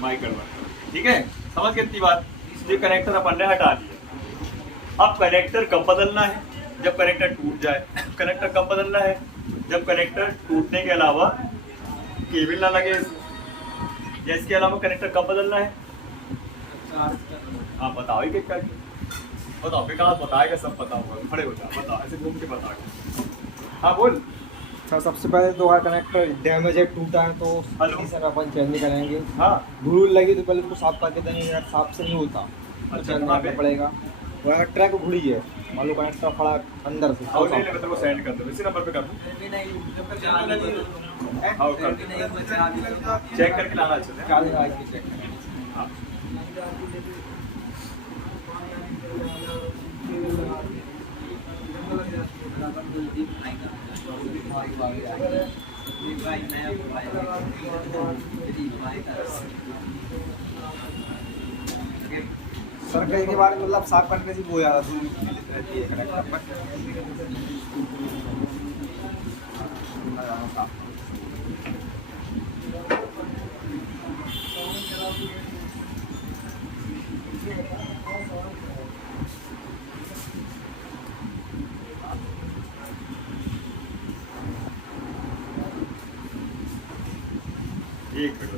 Mic गड़बड़। ठीक है, समझ गए इतनी बात। ये कनेक्टर अपन ने हटा दिया। अब कनेक्टर कब बदलना है? जब कनेक्टर टूट जाए। कनेक्टर कब बदलना है? जब कनेक्टर टूटने के अलावा केबल ना लगे इसमें। या इसके अलावा कनेक्टर कब बदलना है? हाँ बताओ ही क्या, बताओ विकास बताएगा, सब पता होगा, खड़े हो जाओ, बताओ ऐसे घूम के बताओ। हाँ बोल। सर सबसे पहले तो हमारा कनेक्टर डैमेज है, टूटा है, तो हेलो सर अपन चेंज नहीं करेंगे। हाँ धूल लगी तो पहले उसको साफ करके देंगे, यार साफ से नहीं होता तो अच्छा, चेंज कहाँ करना पे? पड़ेगा। वो अगर ट्रैक घुड़ी है, मान लो कनेक्टर खड़ा अंदर से, और ले ले, मैं तेरे को सेंड कर दूँ, इसी नंबर पे कर दूँ। हाँ कर दूँ, चेक करके लाना अच्छे से। क्या देगा इसकी चेक। हाँ सर कई के बार मतलब साफ करने से वो ज्यादा धूल रहती है कनेक्टर पर। एक मिनट।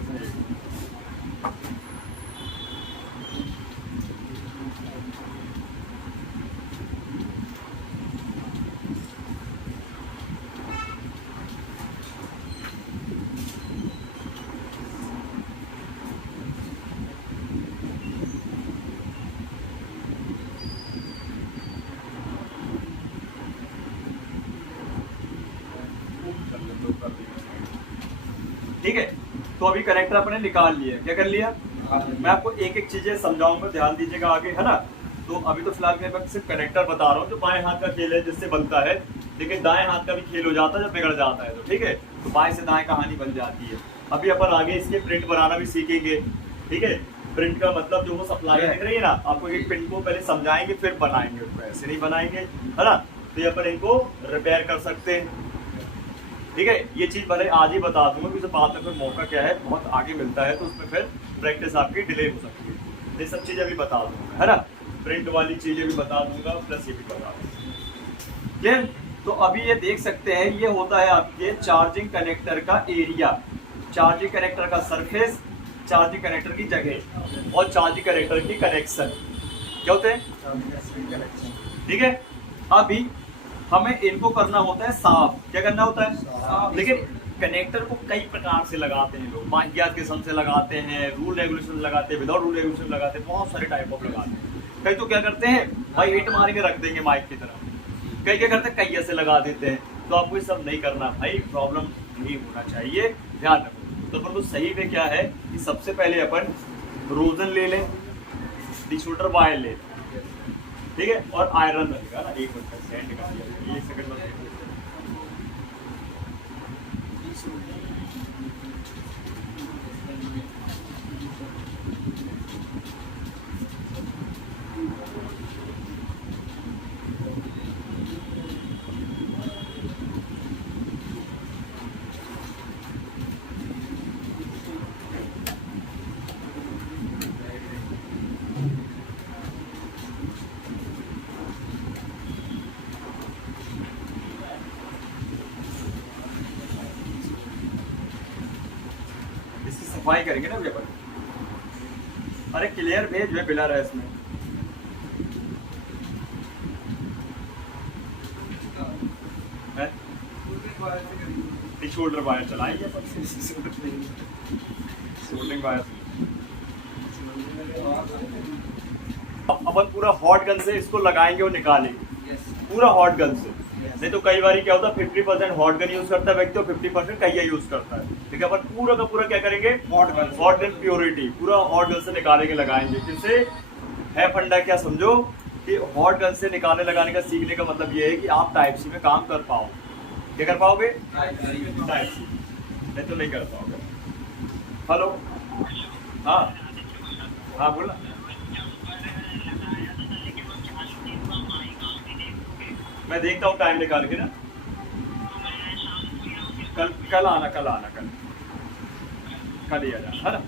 ठीक है, तो अभी कनेक्टर अपने निकाल लिए, क्या कर लिया? मैं आपको एक एक चीजें समझाऊंगा, ध्यान दीजिएगा आगे, है ना। तो अभी तो फिलहाल मैं बस सिर्फ कनेक्टर बता रहा हूँ, जो बाएं हाथ का खेल है जिससे बनता है, लेकिन दाएं हाथ का भी खेल हो जाता है जब बिगड़ जाता है तो। ठीक है, तो बाएं से दाएं कहानी बन जाती है। अभी अपन आगे इसके प्रिंट बनाना भी सीखेंगे। ठीक है, प्रिंट का मतलब जो वो सप्लाई दिख रही है ना, आपको एक प्रिंट को पहले समझाएंगे फिर बनाएंगे उसको, ऐसे नहीं बनाएंगे, है ना। तो ये अपन इनको रिपेयर कर सकते हैं। ठीक है, ये चीज भले आज ही बता दूंगा, क्योंकि बाद में फिर मौका क्या है बहुत आगे मिलता है, तो उसमें फिर प्रैक्टिस आपकी डिले हो सकती है। ये सब चीजें अभी बता दूंगा, है ना। प्रिंट वाली चीजें भी बता दूंगा, प्लस ये भी बता दूंगा। क्लियर? तो अभी ये देख सकते हैं, ये होता है आपके चार्जिंग कनेक्टर का एरिया, चार्जिंग कनेक्टर का सरफेस, चार्जिंग कनेक्टर की जगह और चार्जिंग कनेक्टर की कनेक्शन क्या होते हैं। ठीक है, अभी हमें इनको करना होता है साफ। क्या करना होता है? लेकिन कनेक्टर को कई प्रकार से लगाते हैं लोग, माहियात के सन से लगाते हैं, रूल रेगुलेशन लगाते हैं, विदाउट रूल रेगुलेशन लगाते हैं, बहुत सारे टाइप ऑफ लगाते हैं। कई तो क्या करते हैं भाई, हिट मार के रख देंगे माइक की तरफ। कई क्या करते हैं, कई ऐसे लगा देते हैं। तो आपको ये सब नहीं करना भाई, प्रॉब्लम नहीं होना चाहिए, ध्यान रखो। तो अपन तो सही में क्या है कि सबसे पहले अपन रोजन ले लें, डिशूटर वायर ले लें, ठीक है, और आयरन रहेगा ना। एक मिनट सेंड कर दिया, एक सेकंड में। इसकी सफाई करेंगे ना अभी अपन। अरे क्लियर भेज, वे पिलर है इसमें। शोल्डर वायर चलाएंगे अपन, शोल्डरिंग वायर। अपन पूरा हॉट गन से इसको लगाएंगे और निकालेंगे, पूरा हॉट गन से। नहीं तो कई बार क्या होता है 50% हॉट गन यूज करता है व्यक्ति और 50% कहिया यूज करता है। ठीक है, अपन पूरा का पूरा क्या करेंगे, हॉट गन प्योरिटी पूरा हॉट गन से निकालेंगे लगाएंगे। किससे है फंडा, क्या समझो कि हॉट गन से निकालने लगाने का सीखने का मतलब ये है कि आप टाइप सी में काम कर पाओ। क्या कर पाओगे? टाइप सी, नहीं तो नहीं कर पाओगे। हेलो, हाँ हाँ बोला। मैं देखता हूँ टाइम निकाल के ना, कल आना, कल ही आ जाना, है ना।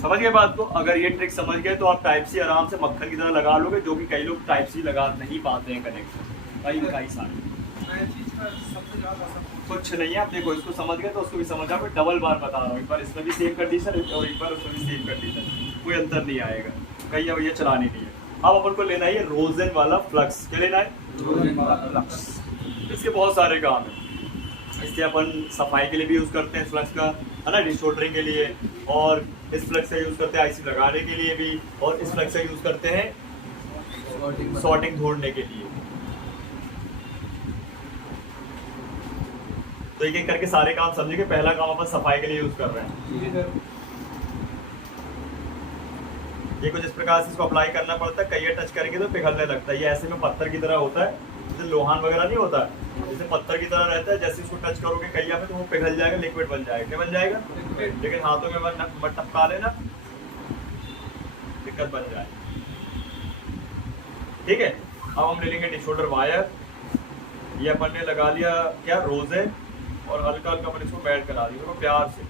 समझ गए बात को? अगर ये ट्रिक समझ गए तो आप टाइप सी आराम से मक्खन की तरह लगा लोगे, जो कि कई लोग टाइप सी लगा नहीं पाते हैं कनेक्शन, कई सारे। कुछ नहीं है, आप देखो इसको समझ गए तो उसको भी समझ आओगे। डबल बार बता रहा हूँ, एक बार इसमें भी सेम कंडीशन और एक बार उसमें भी सेम कंडीशन, कोई अंतर नहीं आएगा। कहीं अब ये चलानी नहीं है। अब अपन को लेना है रोजन वाला फ्लक्स। क्या लेना है? रोजन वाला फ्लक्स। इसके बहुत सारे काम है। इससे अपन सफाई के लिए भी यूज़ करते हैं इस फ्लक्स का, है ना, डिशोल्डरिंग के लिए, और इस फ्लक्स का यूज़ करते हैं आईसी लगाने के लिए भी, और इस फ्लक्स का यूज़ करते हैं सॉर्टिंग ढूंढने के लिए। तो एक एक करके सारे काम समझेंगे। पहला काम अपन सफाई के लिए यूज़ कर रहे हैं। ये कुछ इस प्रकार से इसको अप्लाई करना पड़ता है। कई टच करेंगे तो पिघलने लगता है। ये ऐसे में पत्थर की तरह होता है, जैसे लोहान वगैरह नहीं होता, जैसे पत्थर की तरह रहता है। जैसे इसको टच करोगे कैया में तो वो पिघल जाएगा, लिक्विड बन जाएगा। क्या बन जाएगा? लेकिन हाथों में मत टपका लेना, दिक्कत बन जाए। ठीक है, अब हम ले लेंगे डिशोल्डर वायर। ये अपन ने लगा लिया क्या, रोजे, और हल्का हल्का अपन इसको बैठ करा दिया प्यार से।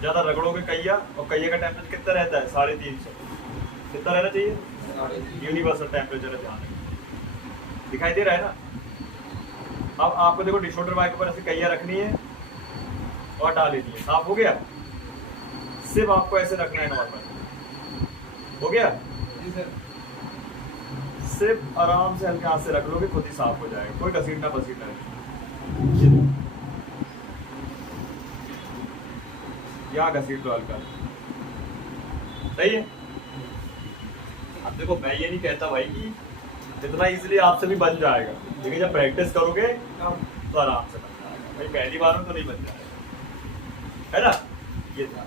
ज़्यादा रगड़ोगे कैया, और कैया का टेम्परेचर कितना रहता है? 350। कितना रहना चाहिए? यूनिवर्सल टेम्परेचर है, ध्यान रखना। दिखाई दे रहा है ना? अब आपको देखो डिशोल्डर वायर के ऊपर ऐसे कैया रखनी है और हटा लेनी है। साफ हो गया? सिर्फ आपको ऐसे रखना है नॉर्मल। हो गया? सिर्फ आराम से हल्के हाथ से रख लोगे, खुद ही साफ हो जाएगा। कोई घसीटना पसीटना नहीं। या घसीट लो हल्का। सही है? अब देखो मैं ये नहीं कहता भाई कि जितना इजीली आपसे भी बन जाएगा, लेकिन जब प्रैक्टिस करोगे तो आराम से बन जाएगा। भाई पहली बार में तो नहीं बन जाएगा, है ना? ये ध्यान,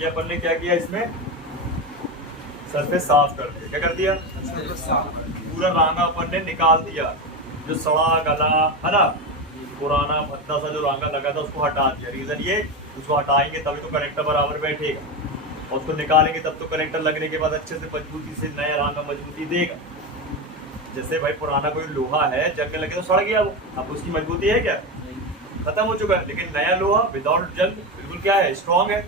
ये अपन ने क्या किया, इसमें सरफेस साफ कर दिया। क्या कर दिया? पूरा रांगा अपन ने निकाल दिया, जो सड़ा गला, है ना, पुराना भद्दा सा जो रांगा लगा था उसको हटा दिया। रीजन ये, उसको हटाएंगे तभी तो कनेक्टर बराबर बैठेगा, और उसको निकालेंगे तब तो कनेक्टर लगने के बाद अच्छे से मजबूती से नया रांगा मजबूती देगा। जैसे भाई पुराना कोई लोहा है, जंग लगे तो सड़ गया वो, अब उसकी मजबूती है क्या? खत्म हो चुका है। लेकिन नया लोहा विदाउट जंग बिल्कुल क्या है, स्ट्रॉन्ग है।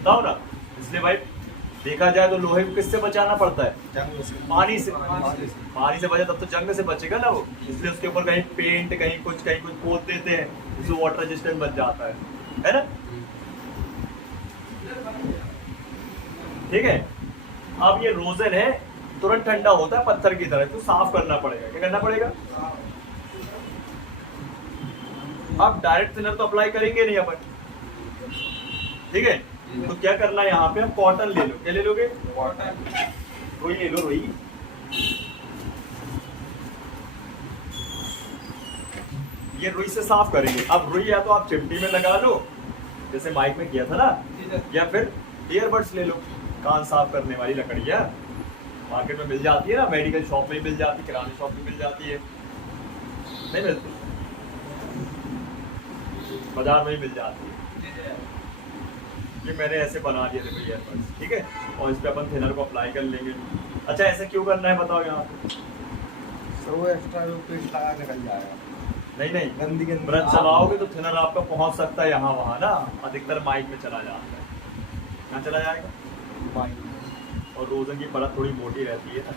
बताओ ना। इसलिए भाई देखा जाए तो लोहे को किससे बचाना पड़ता है? पानी से। पानी से बचा तब तो जंग से बचेगा ना वो। इसलिए उसके ऊपर कहीं पेंट, कहीं कुछ पोत देते हैं, जिससे वाटर रेजिस्टेंट बन जाता है ना? ठीक है। अब ये रोजन है, तुरंत ठंडा होता है पत्थर की तरह, तो साफ करना पड़ेगा। क्या करना पड़ेगा? अब डायरेक्ट थिनर तो अप्लाई करेंगे नहीं अपन, ठीक है? तो क्या करना है, यहाँ पे आप कॉटन ले लो। क्या ले लोगे? कॉटन। रुई ले लो, रुई। ये रुई से साफ करेंगे। अब रुई या तो आप चिमटी में लगा लो, जैसे माइक में किया था ना, या फिर ईयरबड्स ले लो। कान साफ करने वाली लकड़ियाँ मार्केट में मिल जाती है ना, मेडिकल शॉप में मिल जाती है, किराने शॉप में मिल जाती है, नहीं मिलती, बाजार में ही मिल जाती है। ये मैंने ऐसे बना दिए थे ईयरबड्स, ठीक है? और इस पे अपन थिनर को अप्लाई कर लेंगे। अच्छा ऐसे क्यों करना है बताओ यहाँ पे? सो एक्स्ट्रा पेस्ट लगा निकल जाएगा। नहीं गंदी ब्रश चलाओगे तो थिनर आपका पहुंच सकता है यहाँ वहाँ ना, अधिकतर माइक में चला जाता है। यहाँ चला जाएगा माइक, और रोजन की परत थोड़ी मोटी रहती है ना।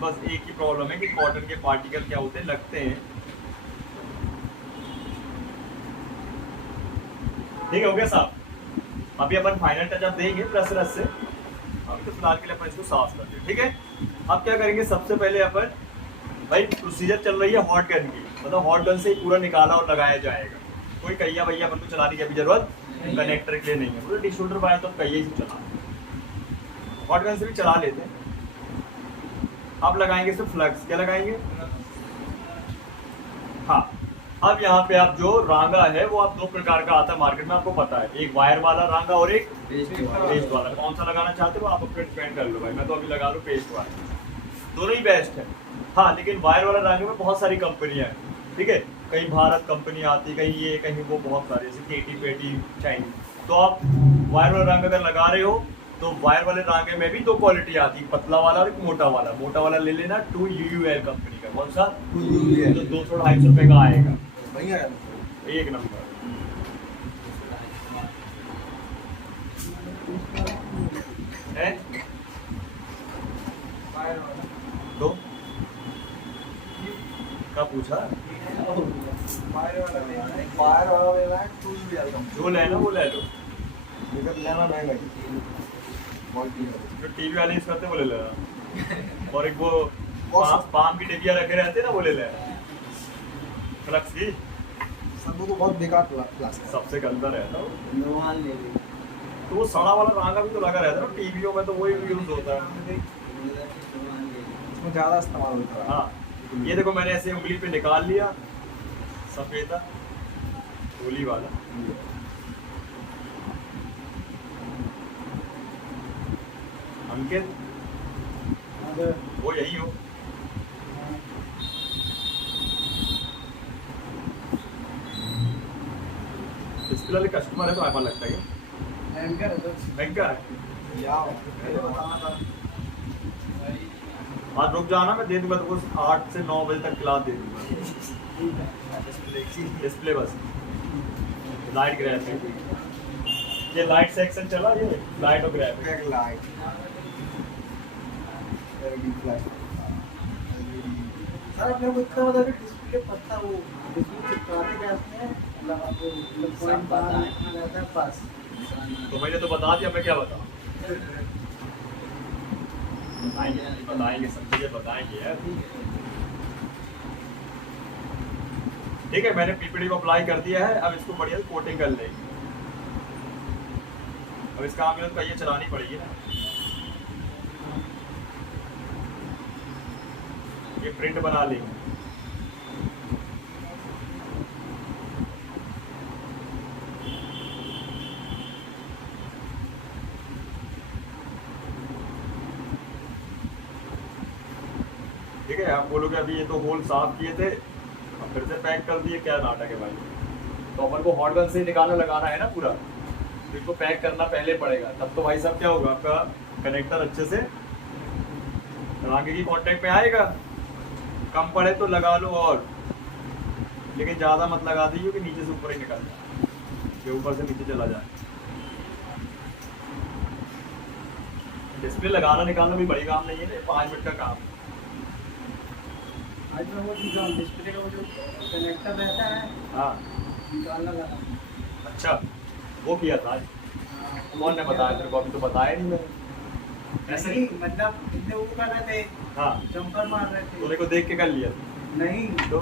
बस एक ही प्रॉब्लम है कि कॉटन के पार्टिकल क्या होते हैं, लगते हैं। ठीक हो गया साहब? अभी अपन फाइनल टचअप देंगे प्लस रस से। अभी तो फिलहाल के लिए अपन इसको साफ कर दें, ठीक है? अब क्या करेंगे, सबसे पहले अपन भाई प्रोसीजर चल रही है हॉट गन की, मतलब हॉट गन से ही पूरा निकाला और लगाया जाएगा। कोई कहिया भैया अपन को चलाने की अभी जरूरत कनेक्टर के लिए नहीं है, वो डिस्ट्रीब्यूटर वायर तो कहीं से चला, हॉट गन से भी चला लेते हैं। अब लगाएंगे सिर्फ फ्लक्स, क्या लगाएंगे? हाँ, अब यहाँ पे आप जो रांगा है वो आप दो प्रकार का आता है मार्केट में, आपको पता है, एक वायर वाला रांगा और एक पेस्ट वाला। कौन सा लगाना चाहते हो आप अपने डिपेंड कर लो भाई, मैं तो अभी लगा लूँ पेस्ट वाला, दोनों ही बेस्ट है। हाँ, लेकिन वायर वाला रांगे में बहुत सारी कंपनियां हैं, ठीक है, कहीं भारत कंपनी आती है, कहीं ये कहीं वो, बहुत सारे जैसे केटी पेटी चाइनीज। तो आप वायर वाला रंग अगर लगा रहे हो तो वायर वाले रांगे में भी दो क्वालिटी आती है, पतला वाला और एक मोटा वाला। मोटा वाला ले लेना 2UUL कंपनी का। कौन सा? 2UUL। तो 200-250 रुपए का आएगा, बढ़िया है। एक नंबर। है तो क्या पूछा? फायर वाला लेना है 2UUL कंपनी। जो लेना वो ले लो, लेकिन लेना महंगा है, क्वालिटी है। जो टीवी वाले यूज करते हैं वो ले लेना, और एक वो और पाम की डिबिया रखे रहते हैं ना, वो ले लेना। फ्लक्स की सब तो बहुत बेकार क्लास है। सबसे गंदा रहता है वो। नोवाल ले ली। तो वो सड़ा वाला रांगा भी तो लगा रहता है ना टीवीओं में, तो वही यूज होता है। इसमें ज़्यादा इस्तेमाल होता है। हाँ, ये देखो मैंने ऐसे उंगली पे निकाल लिया सफेदा गोली वाला, अंकित वो यही हो। डिस्प्ले वाले कस्टमर है तो आसान लगता है क्या? बैंक है। आज रुक जाना, मैं दे दूंगा तो 8 से 9 बजे तक क्लास दे दूंगा। डिस्प्ले बस लाइट ग्राफिक, ये लाइट सेक्शन चला, ये लाइट और ग्राफिक। एक लाइट सर अपने को इतना बता कि डिस्प्ले पत्ता वो डिस्प्ले चिपकाने के आते हैं, मतलब आपको पॉइंट बाहर निकल जाता है पास। तो मैंने तो बता दिया, मैं क्या बताऊं? बताएंगे सब चीजें बताएंगे यार। ठीक है, मैंने पीपीडी को अप्लाई कर दिया है, अब इसको बढ़िया से कोटिंग कर लेंगे। अब इसका हमें तो ये चलानी पड़ेगी ना, ये प्रिंट बना लेंगे। ठीक है, आप बोलोगे अभी ये तो होल साफ किए थे, अब फिर से पैक कर दिए, क्या नाटक है भाई? तो अपन को हॉट गन से ही निकालना लगाना है ना पूरा, तो इसको पैक करना पहले पड़ेगा, तब तो भाई साहब क्या होगा, आपका कनेक्टर अच्छे से रांगे की कांटेक्ट में आएगा। कम पड़े तो लगा लो और, लेकिन ज़्यादा मत लगा दीजिए कि नीचे से ऊपर ही निकल जाए, ये ऊपर से नीचे चला जाए। डिस्प्ले लगाना निकालना भी बड़ी काम नहीं है, 5 मिनट का काम। आज मैं वो जो डिस्प्ले का वो जो कनेक्टर रहता है, हाँ निकालना लगा। अच्छा, वो किया था आज? कौन ने बताया तेरे को? अभी तो बताया नहीं मैंने। ऐसे नहीं मतलब इतने वो कर रहे थे, हाँ, जंपर मार रहे थे। तूने को देख के कर लिया नहीं तो?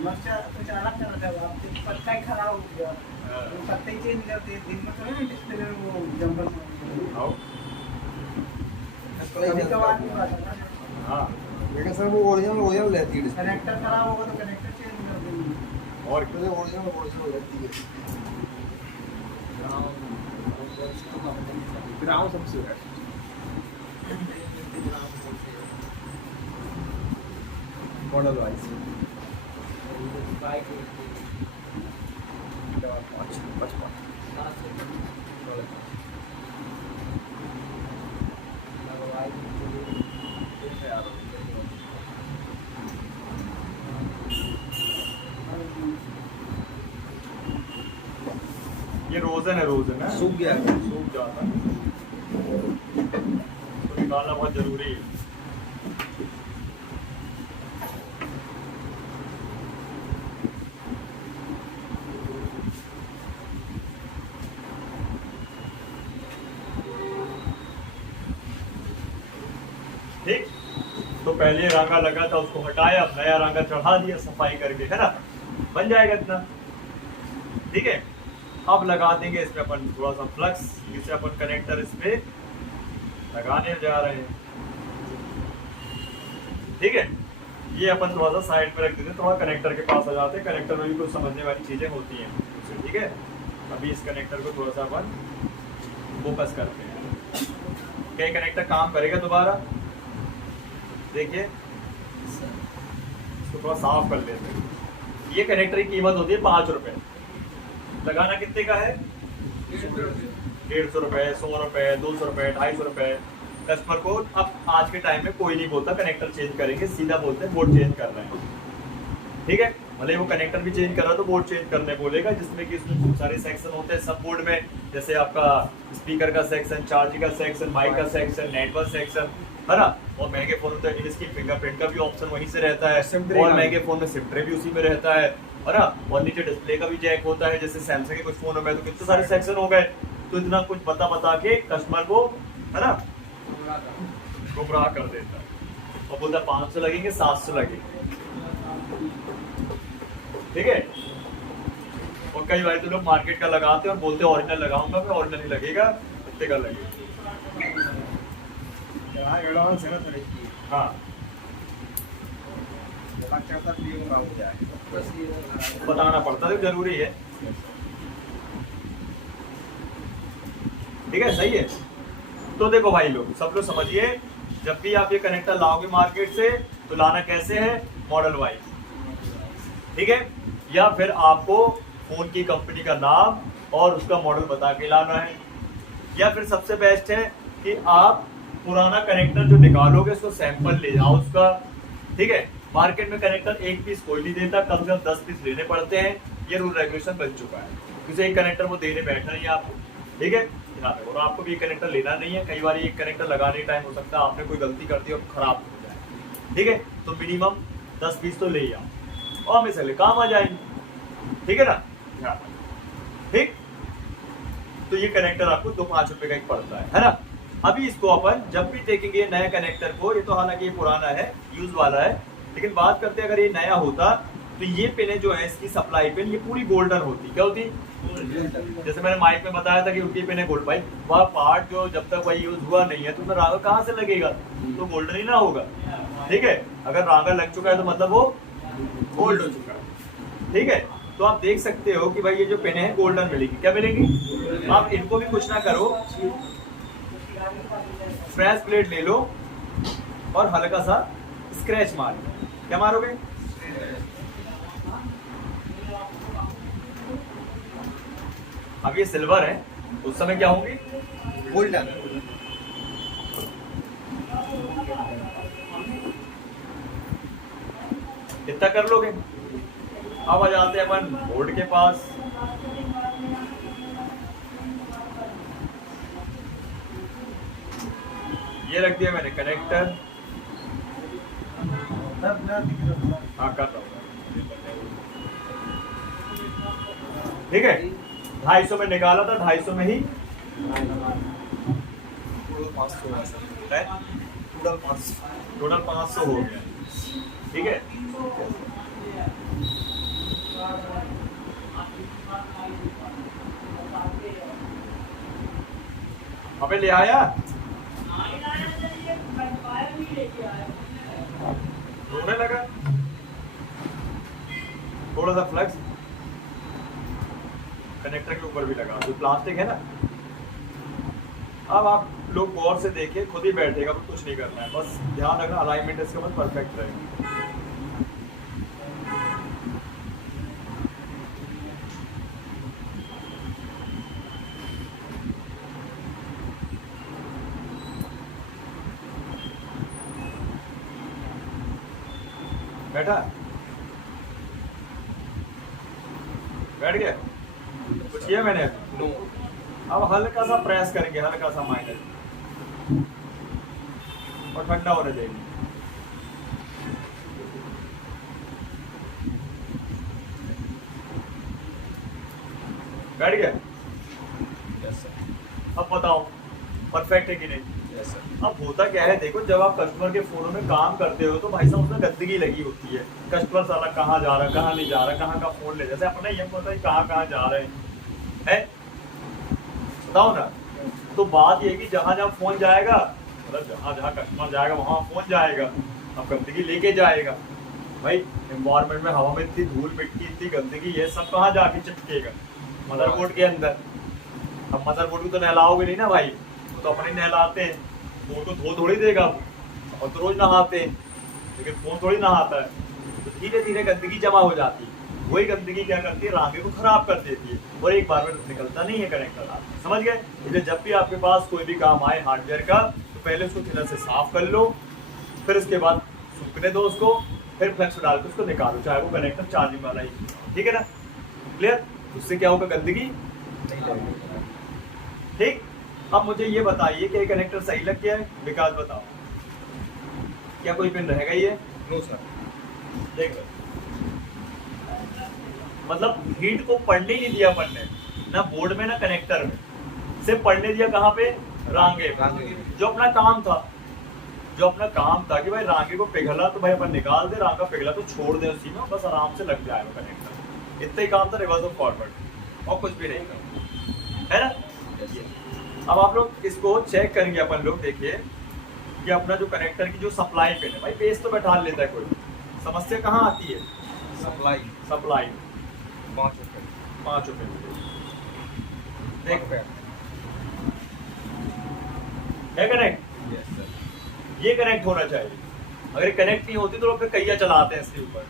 मस्त कुछ अलग कर रहा था, अब पत्ता ही खराब हो गया, हाँ। वो पत्ते ही चेंज करते दिन में, थोड़ा ना डिस्प्ले में वो जंपर आओ। कभी कभार की बात है ना, हाँ, लेकिन सर वो ओरिजिनल रहती है डिस्प्ले। कनेक्टर खराब होगा तो कनेक्टर चेंज कर देंगे। और डिस्प्ले ओरिजिनल रहती है। ग्राउंड सबसे है। Model wise 55। ये रोजन है सूख गया है। सूख जाता है, तो निकालना बहुत जरूरी है। ठीक, तो पहले रांगा लगा था उसको हटाया, अब नया रांगा चढ़ा दिया सफाई करके, है ना, बन जाएगा इतना। ठीक है, अब लगा देंगे इसमें अपन थोड़ा सा फ्लक्स, जिसे अपन कनेक्टर इस पे लगाने जा रहे हैं। ठीक है, ये अपन थोड़ा सा साइड पे रख देते हैं, थोड़ा कनेक्टर के पास आ जाते हैं। कनेक्टर में भी कुछ समझने वाली चीजें होती हैं। ठीक है, अभी इस कनेक्टर को थोड़ा सा अपन फोकस करते हैं। क्या कनेक्टर काम करेगा दोबारा? देखिए, इसको थोड़ा साफ कर लेते हैं। ये कनेक्टर की कीमत होती है 5 रुपए। लगाना कितने का है? 150 रुपए, 100 रुपए, 200 रुपए, 250 रुपए। कस्टमर को अब आज के टाइम में कोई नहीं बोलता कनेक्टर चेंज करेंगे, सीधा बोलते हैं बोर्ड चेंज कर रहे हैं। ठीक है, भले वो कनेक्टर भी चेंज कर रहा है तो बोर्ड चेंज करने बोलेगा, जिसमें कि उसमें बहुत सारे सेक्शन होते हैं सब बोर्ड में, जैसे आपका स्पीकर का सेक्शन, चार्जिंग का सेक्शन, माइक का सेक्शन, नेटवर्क सेक्शन, है ना। और महंगे फोन होते हैं इसकी फिंगरप्रिंट का भी ऑप्शन वहीं से रहता है, और महंगे फोन में सिम ट्रे भी उसी में रहता है ना। और नीचे डिस्प्ले का भी जैक होता है, जैसे सैमसंग के कुछ फोनों में तो कितने सारे सेक्शन हो गए। तो इतना कुछ बता के कस्टमर को, है ना, गुमराह कर देता है और बोलता है 500 लगेंगे, 700 लगेंगे। ठीक है, और कई बार तो लोग मार्केट का लगाते हैं और बोलते हैं ओरिजिनल लगाऊंगा मैं, ओरिजिनल ही लगेगा, कितने का लगेगा। एडवांस है ना थोड़ी की। हाँ, बताना पड़ता है, जरूरी है। ठीक है, सही है। तो देखो भाई लोग, सब लोग समझिए, जब भी आप ये कनेक्टर लाओगे मार्केट से तो लाना कैसे है? Model wise. ठीक है, या फिर आपको फोन की कंपनी का नाम और उसका मॉडल बता के लाना है, या फिर सबसे बेस्ट है कि आप पुराना कनेक्टर जो निकालोगे उसको सैंपल ले जाओ उसका। ठीक है, मार्केट में कनेक्टर एक पीस कोई नहीं देता, कम से कम 10 पीस लेने पड़ते हैं। ये रूल रेगुलेशन बन चुका है, किसी एक कनेक्टर वो देने बैठना ही है आपको। ठीक है, और आपको भी एक कनेक्टर लेना नहीं है। कई बार एक कनेक्टर लगाने टाइम हो सकता है आपने कोई गलती कर दी और खराब हो जाए। ठीक है, तो मिनिमम 10 पीस तो ले ही आओ और हमें से काम आ जाएंगे। ठीक है ना, ठीक। तो ये कनेक्टर आपको 2-5 रुपए का ही पड़ता है ना। अभी इसको अपन जब भी देखेंगे नया कनेक्टर को, ये तो हालांकि ये पुराना है, यूज वाला है, लेकिन बात करते हैं अगर ये नया होता तो ये पिन जो है इसकी सप्लाई पिन ये पूरी गोल्डन होती। क्या होती? जैसे मैंने माइक में बताया था कि उनकी पिन है गोल्ड। भाई वह पार्ट जो जब तक वही यूज हुआ नहीं है तो उसमें रांगा कहाँ से लगेगा? तो गोल्डन ही ना होगा। ठीक है, अगर रांगा लग चुका है तो मतलब वो गोल्ड हो चुका है। ठीक है, तो आप देख सकते हो कि भाई ये जो पिन है गोल्डन मिलेगी। क्या मिलेगी? आप इनको भी कुछ ना करो, फ्रेश प्लेट ले लो और हल्का सा स्क्रैच मार। क्या मारोगे? अब ये सिल्वर है, उस समय क्या होंगे? गोल्डन। इतना कर लोगे। अब आ जाते हैं अपन बोर्ड के पास। ये रख दिया मैंने कनेक्टर। हाँ, कर रहा हूँ। ठीक है, 250 में निकाला था, 250 में ही टोटल 500 हो गया। ठीक है, अबे ले आया, रोने लगा। थोड़ा सा फ्लक्स कनेक्टर के ऊपर भी लगा, जो प्लास्टिक है ना। अब आप लोग गौर से देखिए, खुद ही बैठेगा, कुछ नहीं करना है, बस ध्यान रखना अलाइनमेंट इसके बाद परफेक्ट रहेगी। बैठा? बैठ गया? कुछ किया मैंने? नो। अब हल्का सा प्रेस करेंगे, हल्का सा माइनस, और ठंडा होने देंगे। बैठ गया? अब बताओ परफेक्ट है कि नहीं? अब होता क्या है, देखो, जब आप कस्टमर के फोनों में काम करते हो तो भाई साहब उसमें गंदगी लगी होती है। कस्टमर साला कहाँ जा रहा, कहाँ नहीं जा रहा, कहाँ का फोन ले, जैसे अपना ये पता है कहाँ जा रहे हैं। है, बताओ ना। तो बात ये है कि जहां जहां फोन जाएगा, मतलब जहां जहां कस्टमर जाएगा वहां फोन जाएगा, अब गंदगी लेके जाएगा। भाई एनवायरमेंट में, हवा में इतनी धूल मिट्टी, इतनी गंदगी, ये सब कहाँ जाके चिपकेगा? मदरबोर्ड के अंदर। अब मदरबोर्ड को तो नहलाओगे नहीं ना भाई, वो तो अपने नहलाते हैं, फोन को धो थोड़ी देगा वो, और तो रोज नहाते हैं, लेकिन फोन थोड़ी नहाता है। तो धीरे धीरे गंदगी जमा हो जाती है, वही गंदगी क्या करती है, रांगे को खराब कर देती है, और एक बार में निकलता नहीं है कनेक्टर। आप समझ गए? इसलिए जब भी आपके पास कोई भी काम आए हार्डवेयर का, तो पहले उसको थिनर से साफ कर लो, फिर उसके बाद सूखने दो उसको, फिर फ्लेक्स डाल के उसको निकालो, चाहे वो कनेक्टर चार्जिंग वाला ही, ठीक है ना? क्लियर? उससे क्या होगा, गंदगी नहीं लगेगी। ठीक, अब मुझे ये बताइए कि ये कनेक्टर सही लग गया है? विकास बताओ, क्या कोई पिन रह गई है? No sir. देख लो, मतलब हीट को पढ़ने ही नहीं दिया अपन ने, ना बोर्ड में ना कनेक्टर में, सिर्फ पढ़ने दिया कहाँ पे, रांगे पे। जो अपना काम था, जो अपना काम था कि भाई रांगे को पिघला तो भाई अपन निकाल दे, रांगा पिघला तो छोड़ दे उसी में, बस आराम से लग जाएगा कनेक्टर। इतना ही काम था, रिवर्स और फॉरवर्ड, और कुछ भी नहीं था, है ना? अब आप लोग इसको चेक करेंगे अपन लोग, देखिए कि अपना जो कनेक्टर की जो सप्लाई पिन है, भाई पेज तो बैठा लेता है कोई, समस्या कहाँ आती है? सप्लाई 5 रुपए 5 रुपए देख है कनेक्ट, ये कनेक्ट होना चाहिए। अगर कनेक्ट नहीं होती तो लोग फिर कहिया चलाते हैं इसके ऊपर,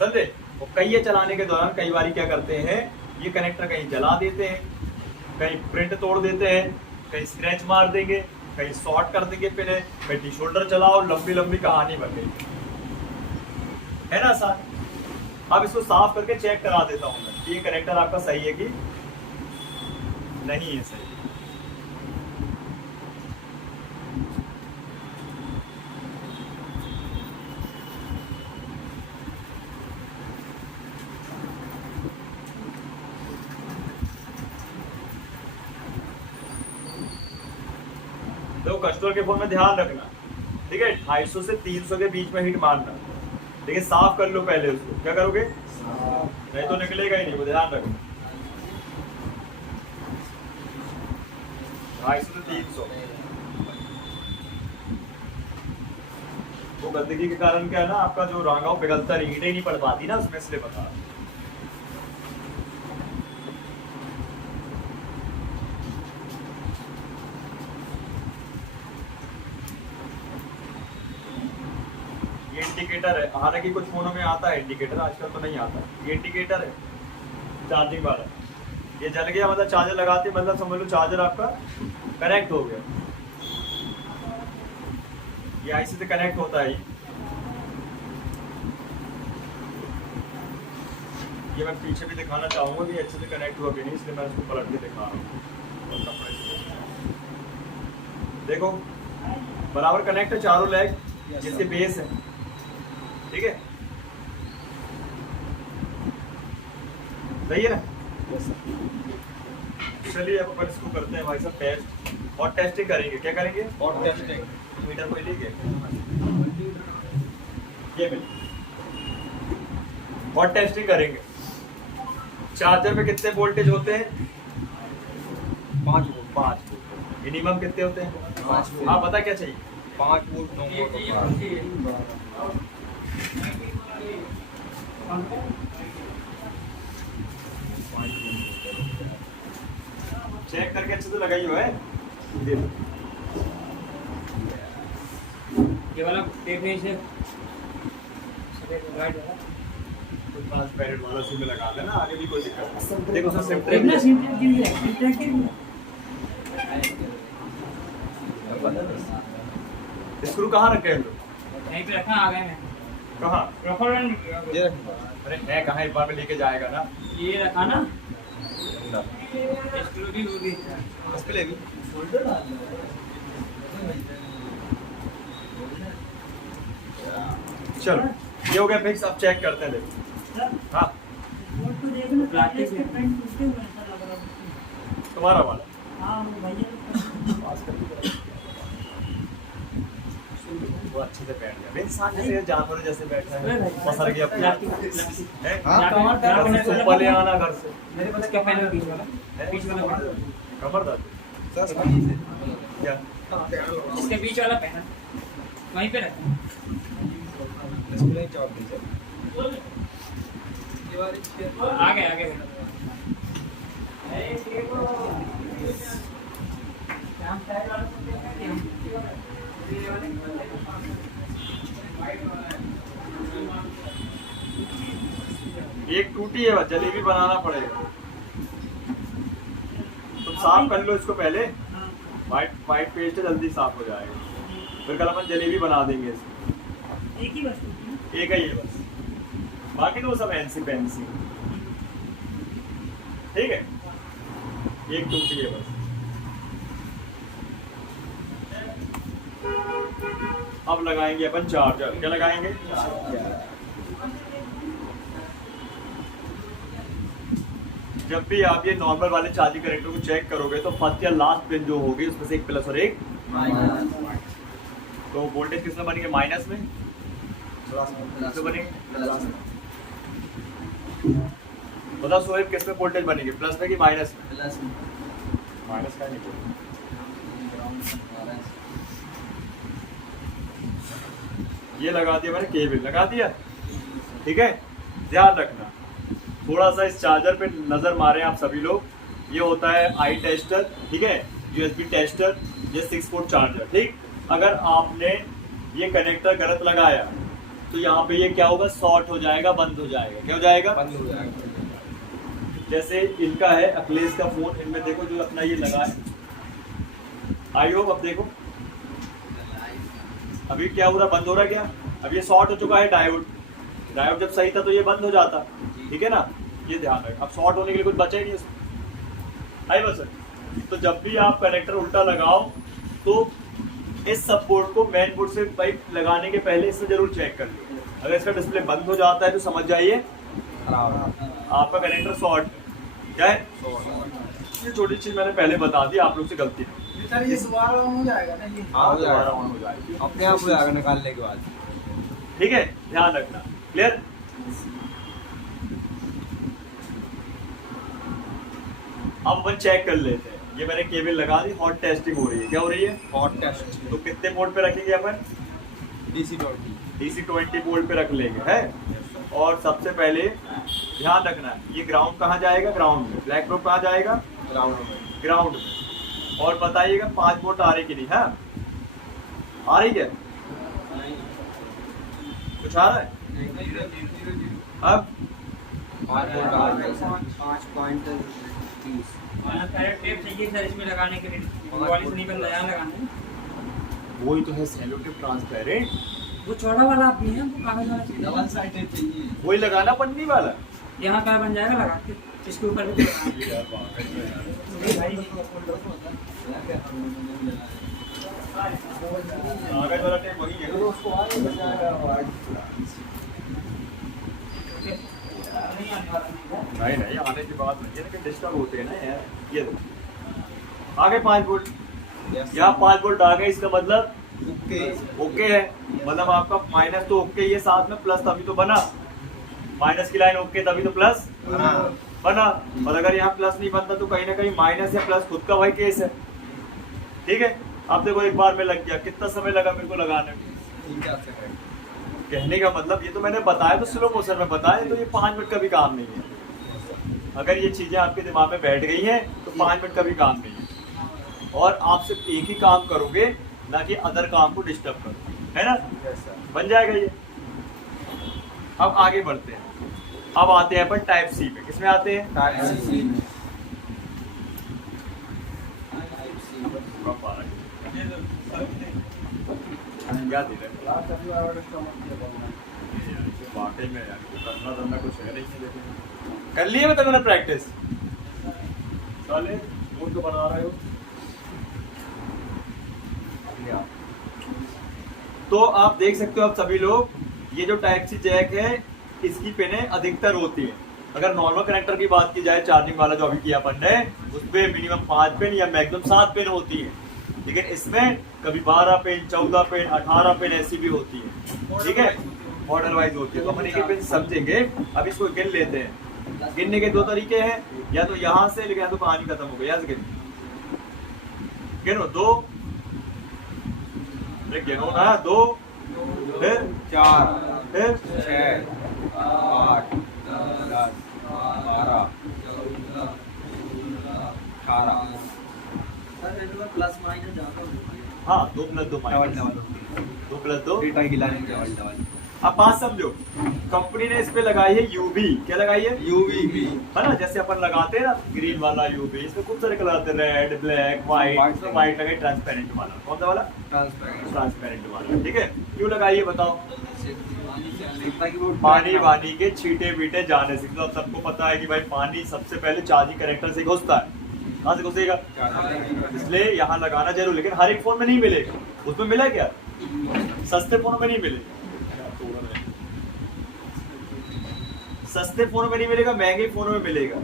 समझे? वो कहिया चलाने के दौरान कई बार क्या करते हैं, ये कनेक्टर कहीं जला देते हैं, कहीं प्रिंट तोड़ देते हैं, कहीं स्क्रैच मार देंगे, कहीं शॉर्ट कर देंगे पिन, कहीं टी शोल्डर चलाओ, लंबी लंबी कहानी बन गई, है ना सर? अब इसको साफ करके चेक करा देता हूँ मैं कि ये कनेक्टर आपका सही है कि नहीं है सही। तो कस्टमर के फोन में ध्यान रखना, ठीक है? 250 से 300 के बीच में हिट मारना, लेकिन साफ कर लो पहले उसको। क्या करोगे? नहीं तो निकलेगा ही नहीं, वो ध्यान रखना। 250 से 300। वो गंदगी के कारण क्या है ना, आपका जो रांगा वो पिघलता नहीं, हीटें नहीं पड़ पाती ना उसमें, इसलिए बता रहा हूं। ये इंडिकेटर है, हालांकि कुछ फोनों में आता है इंडिकेटर, आजकल तो नहीं आता। ये इंडिकेटर है चार्जिंग वाला, ये जल गया मतलब चार्जर लगाते मतलब समझ लो चार्जर आपका कनेक्ट हो गया। ये आईसी से कनेक्ट होता है। ये मैं पीछे भी दिखाना चाहूंगा कि अच्छे से कनेक्ट हुआ कि नहीं, इसलिए मैं इसको पलट के दिखा रहा हूँ। देखो बराबर कनेक्ट है चारों लेग, जिसके बेस है, ठीक है? सही है ना? चलिए अब अपन इसको करते हैं भाई साहब टेस्ट, और टेस्टिंग करेंगे। क्या करेंगे? और टेस्टिंग मीटर कोई लेके ये मिल और टेस्टिंग करेंगे। चार्जर में कितने वोल्टेज होते हैं? 5 वोल्ट। मिनिमम कितने होते हैं? 5 वोल्ट। हाँ पता क्या चाहिए? 5 वोल्ट 9 वोल्ट। चेक करके अच्छे से लगाई हुआ है। ये वाला टेप से ट्रांसपेरेंट वाला सिम में लगा देना, आगे भी कोई दिक्कत नहीं। देखो सर सिम देखना सिम की स्क्रू कहाँ रखे हैं लोग? यहीं पे रखा, आ गए मैं कहाँ? ये अरे है कहाँ, एक बार में लेके जाएगा ना। ये रखा ना, स्क्रू भी होगी डिस्प्ले भी चलो ये हो गया फिक्स। अब चेक करते हैं, देखो। हाँ तुम्हारा वाला पास कर दो। वो अच्छे से बैठ गया इंसान जैसे जानवर जैसे बैठा है पसर गया पूरा हैं? हाँ कमर दर्द ऊपर ले आना घर से मेरे पास क्या पहले बीच वाला पहना। कमर दर्द सर समझिए से क्या इसके बीच वाला पहना वहीं पे रखना। डिस्प्ले चौक दीजिए आगे आगे एक टूटी है बस जलेबी बनाना पड़ेगा तुम साफ कर लो इसको पहले वाइट वाइट पेस्ट है जल्दी साफ हो जाएगा फिर कल अपन जलेबी बना देंगे इसको एक ही वस्तु एक ही है बस बाकी तो वो सब फैंसी फैंसी ठीक है एक टूटी है बस अब लगाएंगे अपन चार्जर क्या लगाएंगे जब भी आप ये नॉर्मल वाले चार्जिंग कनेक्टर को चेक करोगे तो फर्स्ट या लास्ट पिन जो होगी उसमें से एक प्लस और एक तो वोल्टेज किसमें बनेंगे माइनस में किसमें बनेंगे बताओ सोहेब किसमें वोल्टेज बनेगी प्लस में कि माइनस में माइनस का नहीं ये लगा दिया मैंने केबल लगा दिया ठीक है ध्यान रखना थोड़ा सा इस चार्जर पे नजर मारे आप सभी लोग ये होता है आई टेस्टर ठीक है यूएसबी टेस्टर ये 6 पोर्ट चार्जर ठीक अगर आपने ये कनेक्टर गलत लगाया तो यहाँ पे ये क्या होगा शॉर्ट हो जाएगा बंद हो जाएगा क्या हो जाएगा बंद हो जाएगा जैसे इनका है अखिलेश का फोन इनमें देखो जो अपना ये लगा है आई होप अब देखो अभी क्या हो रहा बंद हो रहा क्या अब ये शॉर्ट हो चुका है डायोड डायोड जब सही था तो ये बंद हो जाता ठीक है ना ये ध्यान रखें अब शॉर्ट होने के लिए कुछ बचा ही नहीं इसमें आई बस तो जब भी आप कनेक्टर उल्टा लगाओ तो इस सब बोर्ड को मेन बोर्ड से पाइप लगाने के पहले इसमें जरूर चेक कर लो अगर इसका डिस्प्ले बंद हो जाता है तो समझ जाइए आपका कनेक्टर शॉर्ट क्या है ये छोटी चीज मैंने पहले बता दी आप लोग से गलती सर ये दोबारा ऑन हो जाएगा ना ये हाँ हो दोबारा जाएगा ऑन हो जाएगी अपने आप हो जाएगा निकालने के बाद ठीक है ध्यान रखना क्लियर अब अपन चेक कर लेते हैं ये मैंने केबल लगा दी हॉट टेस्टिंग हो रही है क्या हो रही है हॉट टेस्ट तो कितने पोर्ट पे रखेंगे अपन DC 20 वोल्ट पे रख लेंगे है और सबसे पहले ध्यान रखना ये ग्राउंड कहाँ जाएगा ग्राउंड में ब्लैक प्रोब कहाँ जाएगा ग्राउंड में और बताइएगा 5 वोल्ट आ रही कि नहीं है आ रही क्या कुछ आ रहा है अब 5.30 टेप चाहिए सर इसमें लगाने के लिए वाली से नहीं बंदा यहाँ लगाना है वही तो है सेलो टेप ट्रांसपेरेंट वो चौड़ा वाला आप भी है वो कागज वाला चाहिए डबल साइड टेप चाहिए वही लगाना पन्नी वाला यहाँ का बन जाएगा लगा के इसके ऊपर भी भाई कागज वाला टेप वही है नहीं नहीं आने की बात नहीं है लेकिन डिस्टर्ब होते हैं ना यार ये देखो आगे 5 वोल्ट यहाँ 5 वोल्ट आ गए इसका मतलब ओके है मतलब आपका माइनस तो ओके ये साथ में प्लस तभी तो बना माइनस की लाइन ओके तभी तो प्लस बना और अगर यहाँ प्लस नहीं बनता तो कहीं ना कहीं माइनस या प्लस खुद का वही केस है ठीक है अब देखो एक बार में लग गया कितना समय लगा मेरे को लगाने में कहने का मतलब ये तो मैंने बताया तो स्लो मोशन में बताया तो ये 5 मिनट का भी काम नहीं है अगर ये चीजें आपके दिमाग में बैठ गई हैं तो 5 मिनट का भी काम नहीं है और आप सिर्फ एक ही काम करोगे ना कि अदर काम को डिस्टर्ब करो है ना बन जाएगा ये अब आगे बढ़ते हैं अब आते हैं अपन टाइप सी पे किसमें आते हैं क्या दे रहे वाकई में यार करना धंधा कुछ है नहीं देखो कर लिए मैं मैंने प्रैक्टिस चले मूड तो बना रहे हो तो आप देख सकते हो आप सभी लोग ये जो टाइप सी जैक है इसकी पिनें अधिकतर होती है अगर नॉर्मल कनेक्टर की बात की जाए चार्जिंग वाला जो अभी किया अपन ने उस पर मिनिमम 5 पिन या मैक्सिमम 7 पिन होती है लेकिन इसमें कभी 12 पिन, 14 पिन, 18 पिन ऐसी भी होती है, ठीक है, मॉडल वाइज होती है। तो अपन एक पिन समझेंगे। अब इसको गिन लेते हैं। गिनने के दो तरीके हैं, या तो यहाँ से, लेकिन या तो कहानी खत्म हो गई, यहाँ से गिनो 2, गिनो ना 2, फिर 4, फिर 6, 8, 10, 12, 18, सर मैंने तो प्लस माइनस ज्यादा होती है। हाँ 2 + 2 डबल माइनस डबल 2 + 2। डेटा गिलाने के डबल डबल अब बात समझो, कंपनी ने इस पे लगाई है यूवी। क्या लगाई है? यूवी है ना, जैसे अपन लगाते हैं ना ग्रीन वाला यूवी, इसमें खूब सारे कलर आते हैं, रेड, ब्लैक, व्हाइट। इसमें व्हाइट लगाई ट्रांसपेरेंट वाला। कौन सा वाला? ट्रांसपेरेंट ट्रांसपेरेंट वाला, ठीक है। क्यों लगाई है बताओ? ताकि वो पानी वानी के छींटे बीटे जाने से। तो अब सबको पता है कि भाई पानी सबसे पहले चार्जिंग कनेक्टर से घुसता है। कहाँ से घुसेगा? इसलिए यहाँ लगाना जरूर, लेकिन हर एक फोन में नहीं मिलेगा। उसमें मिला क्या? सस्ते फोनों में नहीं मिलेगा, सस्ते फोनों में नहीं मिलेगा, महंगे फोनों में मिलेगा,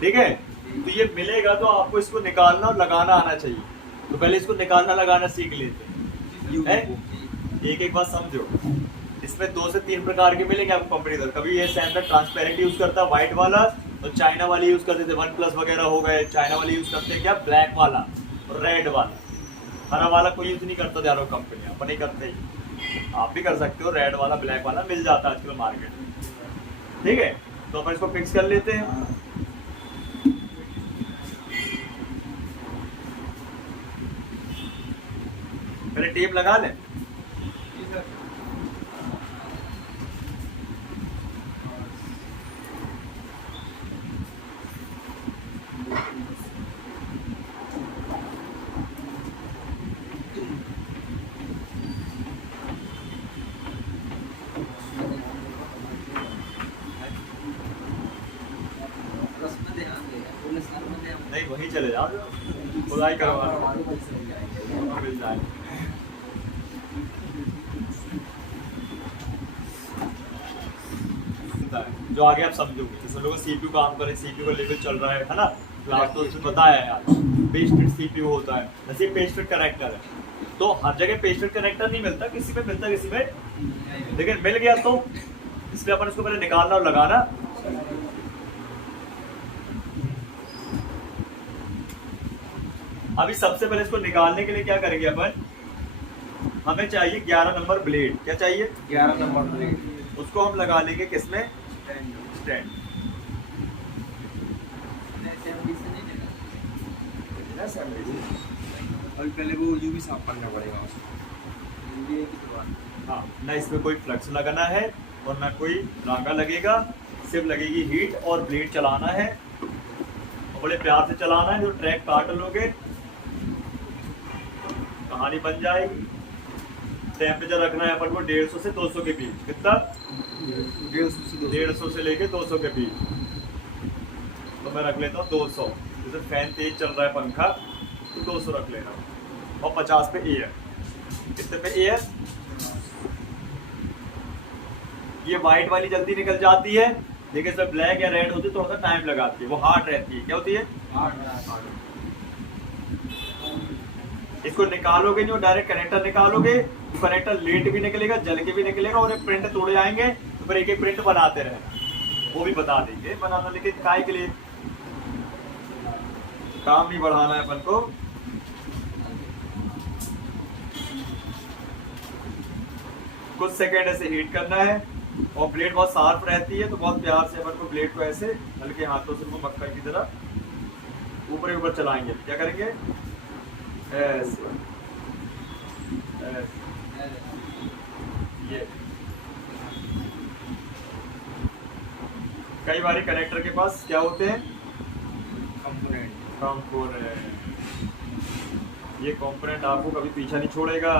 ठीक है। तो ये मिलेगा तो आपको इसको निकालना और लगाना आना चाहिए। तो पहले इसको निकालना लगाना सीख लेते हैं। एक एक बात समझो। इसमें 2 से 3 प्रकार के मिलेंगे आपको कंपनी तरफ। कभी ये सैमसंग ट्रांसपेरेंट यूज करता है, व्हाइट वाला, तो चाइना वाली यूज करते थे, OnePlus वगैरह हो गए, चाइना वाली यूज करते हैं क्या, ब्लैक वाला और रेड वाला। हरा वाला कोई यूज नहीं करता, ध्यान रखो, कंपनी अपन नहीं करते ही। आप भी कर सकते हो, रेड वाला ब्लैक वाला मिल जाता है आजकल मार्केट में, ठीक है। तो अपन इसको फिक्स कर लेते हैं। पहले टेप लगा लें। नहीं वहीं चले जाओ, खुदाई करवा मिल जाए। जो आगे आप समझोगे, जैसे लोग सीपीयू काम करे, सीपीयू का लेवल चल रहा है ना, क्लास तो उसमें बताया है यार, पेस्टेड सीपीयू होता है, जैसे पेस्टेड कनेक्टर है। तो हर जगह पेस्टेड कनेक्टर नहीं मिलता, किसी में मिलता, किसी में, लेकिन मिल गया तो इसलिए अपन इसको पहले निकालना और लगाना। अभी सबसे पहले इसको निकालने के लिए क्या करेंगे अपन, हमें चाहिए 11 नंबर ब्लेड। क्या चाहिए? 11 नंबर ब्लेड। उसको हम लगा लेंगे किसमें? स्टैंड। अभी पहले वो यूवी साफ करना पड़ेगा उसको। हाँ, ना इसमें कोई फ्लक्स लगाना है और ना कोई रांगा लगेगा, सिर्फ लगेगी हीट और ब्लेड चलाना है और बड़े प्यार से चलाना है। जो ट्रैक काट लोगे कहानी बन जाएगी। टेम्परेचर रखना है अपन को 150 से 200 के बीच। कितना? 150 से लेके 200 के बीच। तो मैं रख लेता हूँ 200। जैसे फैन तेज चल रहा है, पंखा, तो 200 रख लेना और 50 पे एयर। कितने पे एयर? ये व्हाइट वाली जल्दी निकल जाती है, लेकिन इसमें ब्लैक या रेड होती है थोड़ा सा टाइम लगाती है, वो हार्ड रहती है। क्या होती है? इसको निकालोगे नहीं, डायरेक्ट कनेक्टर निकालोगे तो कनेक्टर लेट भी निकलेगा, जल के भी निकलेगा और एक प्रिंट तोड़े जाएंगे। तो फिर एक एक प्रिंट बनाते रहना, वो भी बता देंगे बनाना, लेकिन काय के लिए काम नहीं बढ़ाना है अपन को। कुछ सेकेंड ऐसे हीट करना है और ब्लेड बहुत शार्प रहती है, तो बहुत प्यार से अपन को ब्लेड को ऐसे हल्के हाथों से मक्खन की तरह ऊपर ऊपर चलाएंगे। क्या करेंगे? ऐसे ये। कई बार कनेक्टर के पास क्या होते हैं? कंपोनेंट। ये कंपोनेंट आपको कभी पीछा नहीं छोड़ेगा।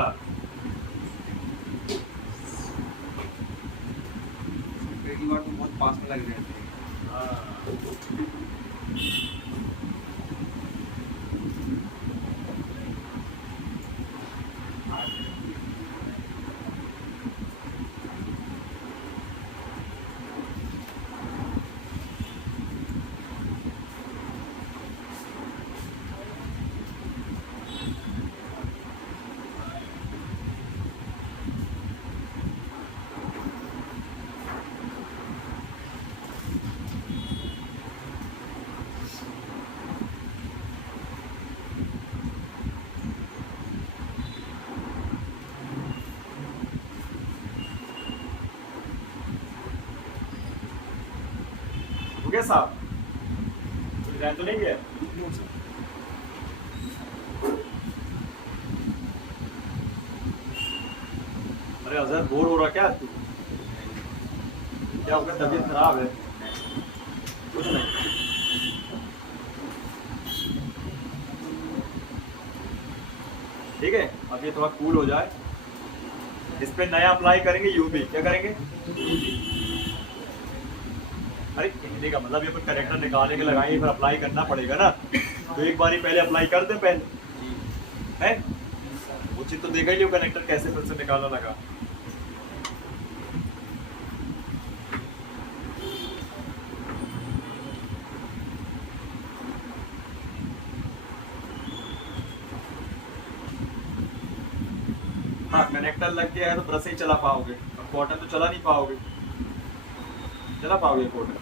पहली बार तो बहुत पास में लग रहे थे। हो गया साहब? कोई ध्यान तो नहीं गया? अरे अजहर बोर हो रहा क्या तू? क्या हो गया, तबीयत खराब है? कुछ नहीं। ठीक है, अब ये थोड़ा कूल हो जाए, इस पे नया अप्लाई करेंगे यूवी। क्या करेंगे? अरे कहने का मतलब ये कनेक्टर निकालने के लगाएंगे, फिर अप्लाई करना पड़ेगा ना, तो एक बार ही पहले अप्लाई कर दे पहले, है वो चीज तो देखा ही नहीं, कनेक्टर कैसे फिर से निकालना लगा। हाँ, कनेक्टर लग गया है तो ब्रश ही चला पाओगे, अब कॉटन तो चला नहीं पाओगे, चला पाओगे कॉटन?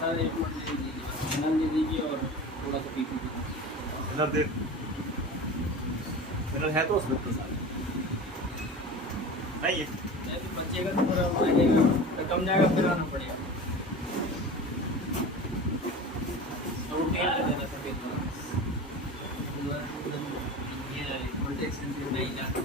सर एक मिनट दे दीजिए, नल दे दीजिए और थोड़ा सा पीपी दे इनर दे, इनर है तो उसमें तो सारे नहीं है। दीजिए। तो बचेगा तो पूरा आ जाएगा, तो कम जाएगा फिर आना पड़ेगा। और तेल का देना सफेद वाला। ये वोल्टेज सेंसर नहीं जाता।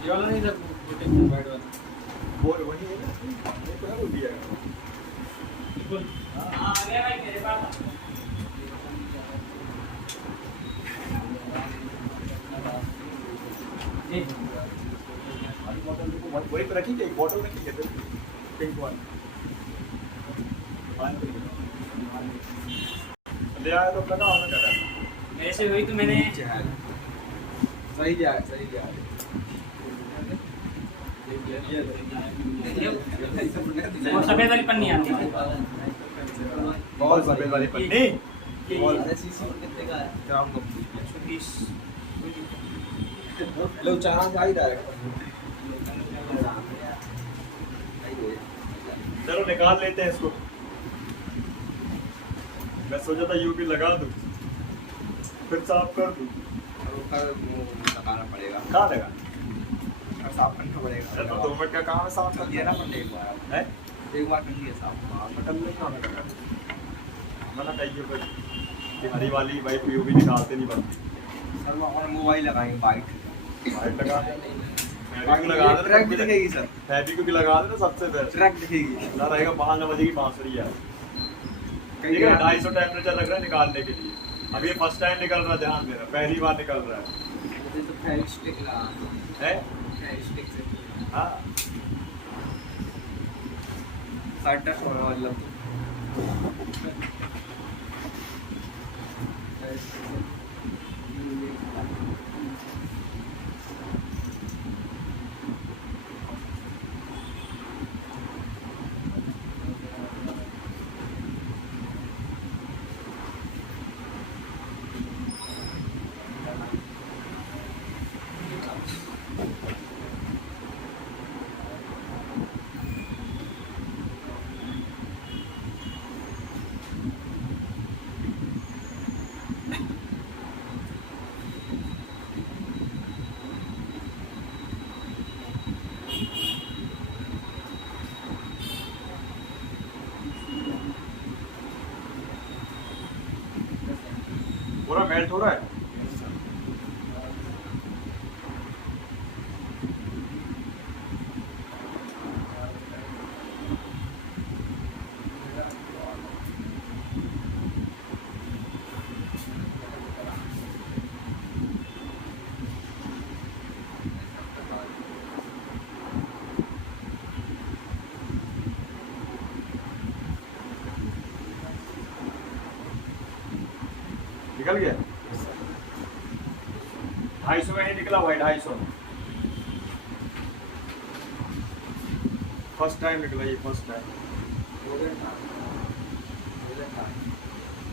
ये वाला नहीं सर, प्रोटेक्शन वाइड वाला। वो वही है ना, वो तो है, वो दिया है। बिल्कुल। हाँ, आ गया भाई मेरे पास। ठीक। वाली बॉटल को वही पे रखी, एक बॉटल रखी है फिर पिंक वाली ले आया तो लगा होना क्या करना। ऐसे हुई तो मैंने सही जा सही जा वो सफेद वाली पन्नी आती है। बहुत सफेद वाली पन्नी। बॉल सीसी कितने का है? Ground cup 120। हेलो चांस आ ही डायरेक्ट चलो निकाल लेते हैं इसको। मैं सोचा था यूपी लगा दूं फिर साफ कर दूं। लगाना पड़ेगा कहाँ लगा? साफ करना पड़ेगा। अरे तो 2 मिनट का काम है साफ कर दिया ना पड़ने एक बार है। एक बार कर लिया साफ। बटन में कहाँ लगा? मना कहिए फिर कि हरी वाली भाई यूपी निकालते नहीं बनती। सर वो हमारा मोबाइल लगाएंगे बाइक वाइट लगा फेविक्विक लगा देना, ट्रैक भी दिखेगी सर। फेविक्विक लगा देना सबसे बेस्ट। ट्रैक दिखेगी ना रहेगा 5 बजे की बांसुरी है। ठीक है, 250 टेम्परेचर लग रहा है निकालने के लिए। अब ये फर्स्ट टाइम निकल रहा है, ध्यान देना, पहली बार निकल रहा है। तो फेविस्टिक लगा है? फेविस्टिक से हाँ, साइड टच होना मतलब पूरा मेल्ट हो रहा है। निकल गया 250 में ही निकला भाई 250 फर्स्ट टाइम निकला ये फर्स्ट टाइम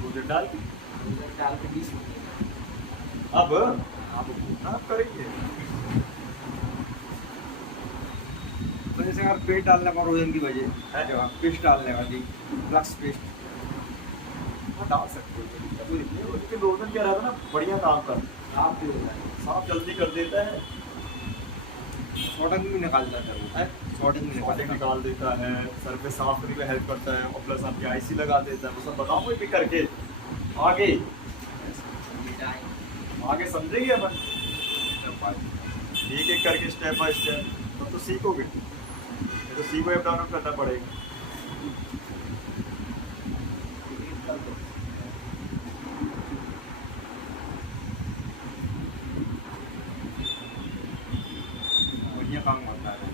मुझे डाल के 20 रुपये अब आप करेंगे तो जैसे अगर पेस्ट डालने का रोजन की वजह है जो पेस्ट डालने वाली फ्लक्स पेस्ट डाल सकते हो लेकिन रोजन क्या रहता है ना बढ़िया काम करता आप भी हो जाए साफ जल्दी कर देता है शॉर्टिंग भी निकाल देता है वो शॉर्टिंग भी शॉर्टिंग निकाल देता है सर पे साफ करने में हेल्प करता है और प्लस आपकी आईसी लगा देता है वो सब बताऊंगा भी करके आगे आगे समझेंगे अपन एक एक करके स्टेप बाय स्टेप तो सीखोगे तो सीखो ऐप डाउनलोड करना पड़ेगा बढ़िया काम होता है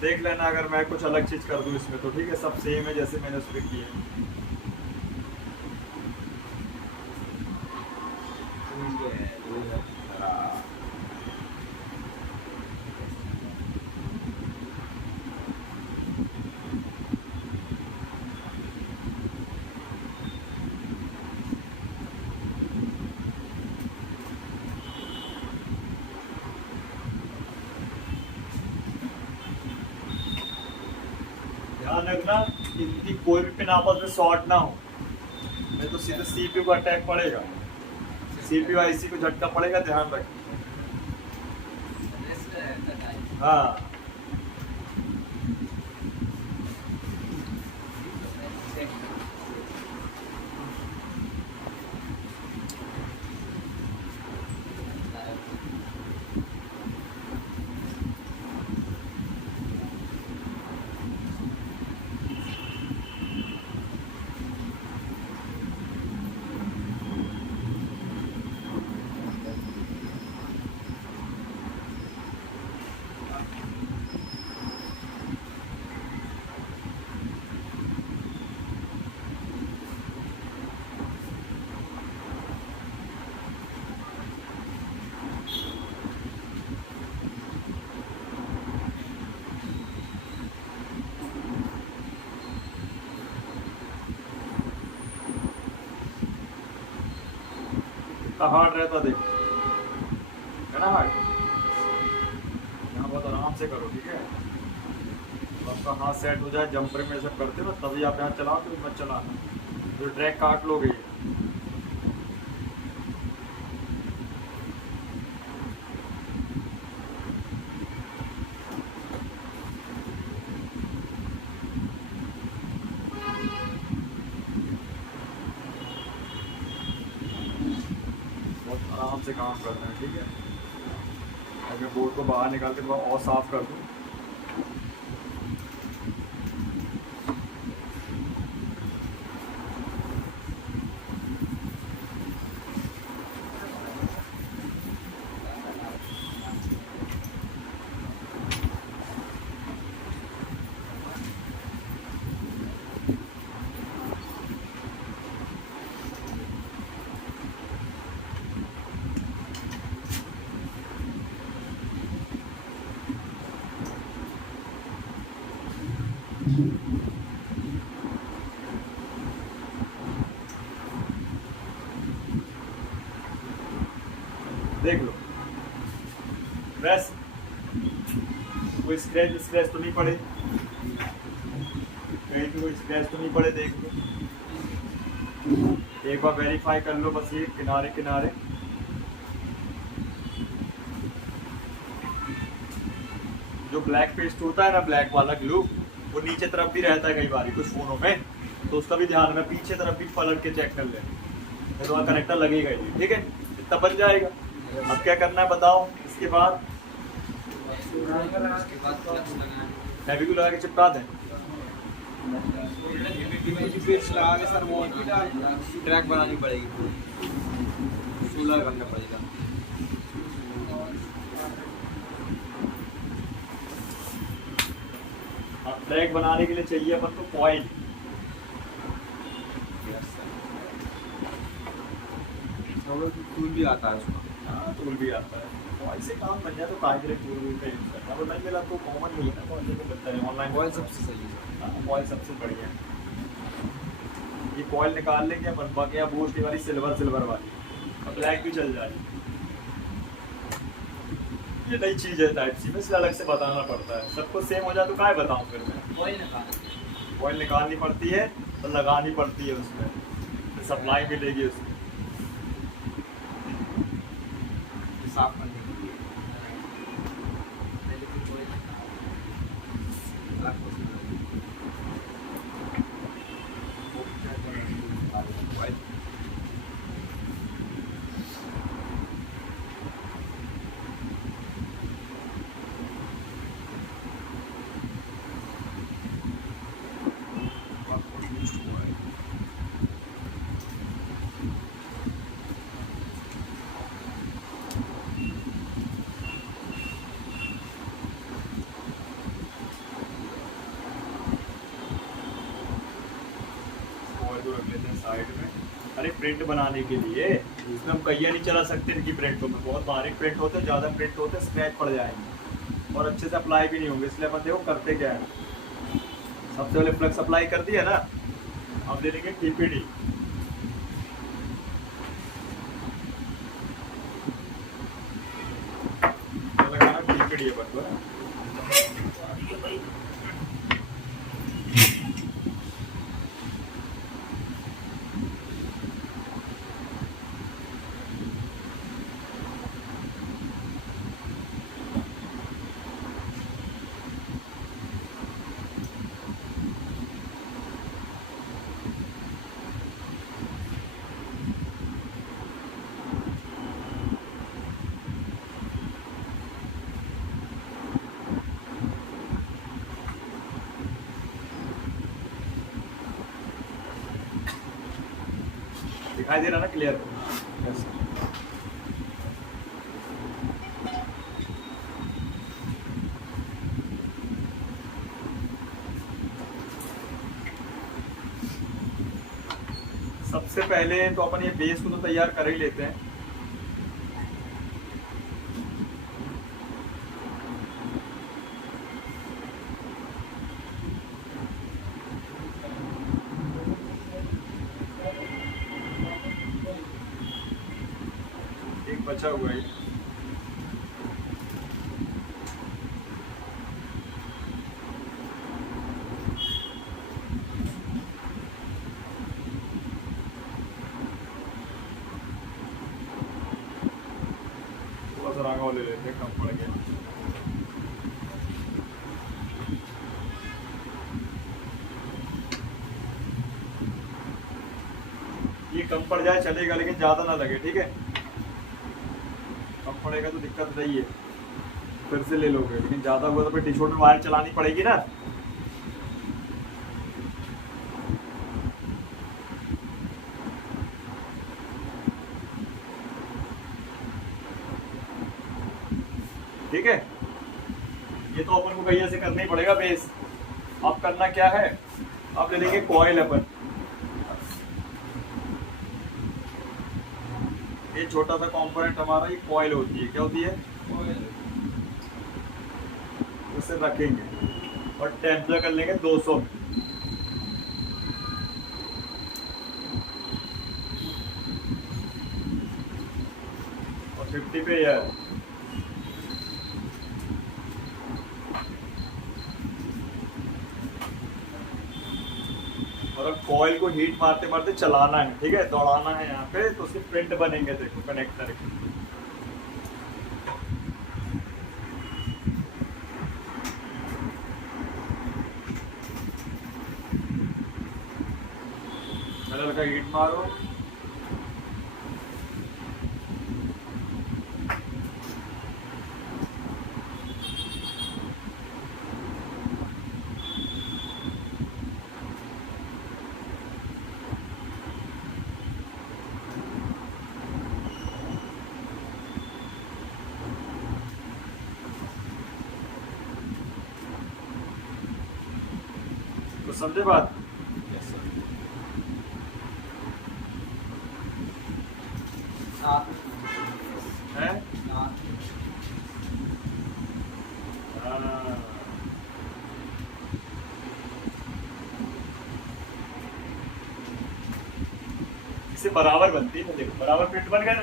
देख लेना अगर मैं कुछ अलग चीज कर दूं इसमें तो ठीक है सब सेम है जैसे मैंने उस पर किए ध्यान रखना इनकी कोई भी पिन आपस में शॉर्ट ना हो नहीं तो सीधे सीपीयू को अटैक पड़ेगा सीपीयू आईसी को झटका पड़ेगा ध्यान रखना हाँ हार्ड रहता देख है ना हार्ड यहाँ बहुत आराम से करो ठीक है आपका हाथ सेट हो जाए जंपर में सब करते हो तभी आप यहाँ चलाओ तो मत चलाना जो ट्रैक काट लोगे आराम से काम करना है ठीक है अगर बोर्ड को बाहर निकाल के थोड़ा और साफ कर दूँ देख लो बस कोई स्क्रैच तो नहीं पड़े कहीं भी कोई स्क्रैच तो नहीं पड़े देख लो एक बार वेरीफाई कर लो बस ये किनारे किनारे जो ब्लैक पेस्ट होता है ना ब्लैक वाला ग्लू वो नीचे तरफ भी रहता है कई बार कुछ फोनों में तो उसका भी ध्यान में पीछे तरफ भी पलट के चेक कर ले तो वहाँ कनेक्टर लगेगा ही ठीक है इतना बन जाएगा अब क्या करना है बताओ इसके बाद उसके बाद फ्लक्स लगाना फेविकोल लगा के चिपका दें पेस्ट लगा के सर वो ट्रैक बनानी पड़ेगी पूरी, सोलर करना पड़ेगा। अब ट्रैक बनाने के लिए चाहिए अपन को कॉइल। टूल भी आता है उसका। हाँ टूल भी आता है, कॉइल से काम बन जाए तो काहे के लिए टूल का यूज करना। वो नहीं मिला तो कॉमन नहीं है ना, कॉइल को मिलता है ऑनलाइन। कॉइल सबसे सही है। हाँ कॉइल सबसे बढ़िया है। ये कॉइल निकाल लेंगे अपन, बाकी यहाँ बूस्ट वाली सिल्वर वाली, और ब्लैक भी चल जाएगी। ये नई चीज है टाइप सी में, इसलिए अलग से बताना पड़ता है। सबको सेम हो जाए तो क्या बताऊँ फिर मैं। कॉइल निकालनी पड़ती है तो लगानी पड़ती है उसमें, तो सप्लाई मिलेगी उसमें। साफ करने के लिए रख लेते हैं साइड में। अरे प्रिंट बनाने के लिए इसमें हम कहिया नहीं चला सकते इनकी प्रिंटों में, बहुत बारीक प्रिंट होते हैं, ज़्यादा प्रिंट होते हैं, स्क्रैच पड़ जाएंगे और अच्छे से अप्लाई भी नहीं होंगे। इसलिए अपन देखो करते क्या है, सबसे पहले फ्लक्स अप्लाई कर दिया ना, अब ले लेंगे TPD। लगाना TPD अपन को। दिखाई दे रहा ना क्लियर? सबसे पहले तो अपन ये बेस को तो तैयार कर ही लेते हैं। एक बचा हुआ है, थोड़ा सा रंगा ले लेते हैं, कम पड़ गया। ये कम पड़ जाए चलेगा, लेकिन ज्यादा ना लगे, ठीक है? कम पड़ेगा तो दिक्कत नहीं है, फिर से ले लोगे, लेकिन ज्यादा हुआ तो फिर टी-शर्ट में वायर चलानी पड़ेगी ना। ठीक है, ये तो अपन को कहीं से करना ही पड़ेगा बेस। अब करना क्या है, अब ले लेंगे कॉइल अपन। ये छोटा सा कंपोनेंट हमारा ये कॉइल होती है, क्या होती है? उसे रखेंगे और टेम्परेचर कर लेंगे 200 और 50 पे यार। और अब कॉइल को हीट मारते मारते चलाना है, ठीक है? दौड़ाना है यहाँ पे, तो उसके प्रिंट बनेंगे, देखो कनेक्टर के। हल्का हीट मारो, समझे बात? Yes sir. है हाँ। इससे बराबर बनती है, देखो बराबर प्रिंट बन गया ना।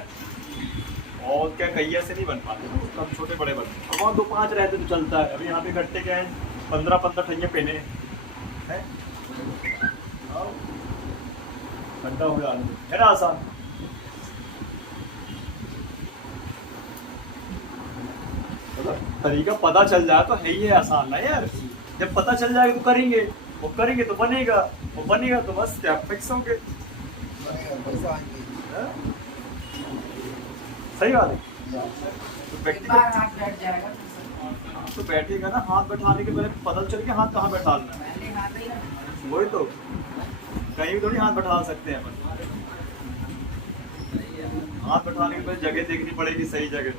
और क्या कहिया से नहीं बन पाते ना, कम छोटे बड़े बनते। और 2-5 रहते तो चलता है। अभी यहाँ पे इकट्ठे क्या है, 15-15 ठैया पेने हैं। घंटा हो गया है ना, आसान। मतलब तरीका पता चल जाए तो है ही है आसान ना यार। जब पता चल जाएगा तो करेंगे, वो करेंगे तो बनेगा, वो बनेगा तो बस क्या फिक्स होंगे। पैसा आएंगे। हाँ? सही बात है। तो व्यक्तिगत हाथ बैठ जाएगा तो बैठेगा ना, हाथ बैठाने के पहले पता चल के हाथ कहाँ बैठाना है। पहले हाथ ही ना वही तो, कहीं भी थोड़ी हाथ बैठा सकते हैं अपन। हाथ बैठाने के पहले जगह देखनी पड़ेगी, सही जगह।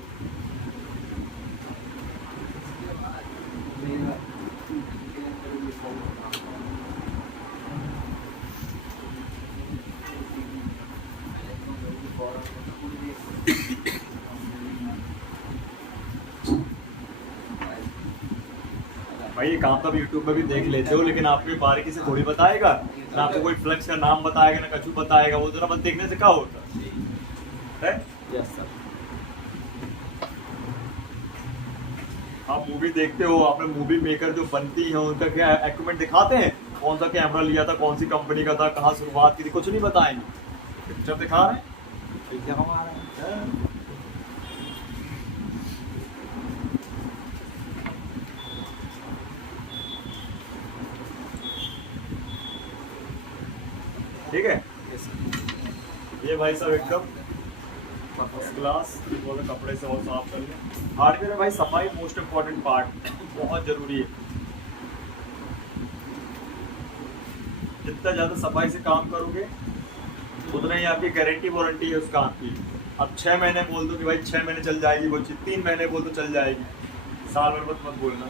भाई ये काम तो आप यूट्यूब में भी देख लेते हो, लेकिन आपको ये बारीकी से थोड़ी बताएगा ना। आपको कोई फ्लेक्स का नाम बताएगा ना कछु बताएगा। वो जरा बस देखने से क्या होता है। Yes sir. आप मूवी देखते हो, आपने मूवी मेकर जो बनती है उनका क्या इक्विपमेंट दिखाते हैं, कौन सा कैमरा लिया था, कौन सी कंपनी का था, कहाँ शुरुआत की थी, कुछ नहीं बताएंगे। पिक्चर दिखा रहे हैं। हाँ। ठीक है, ये भाई साहब एकदम फर्स्ट क्लास। बोलो कपड़े से और साफ कर लें। हार्डवेयर है भाई, सफाई मोस्ट इम्पोर्टेंट पार्ट, बहुत जरूरी है। जितना ज़्यादा सफाई से काम करोगे उतना ही आपकी गारंटी वारंटी है उस काम की। अब 6 महीने बोल दो कि भाई 6 महीने चल जाएगी वो चीज़, 3 महीने बोल तो चल जाएगी, साल भर मत बोलना।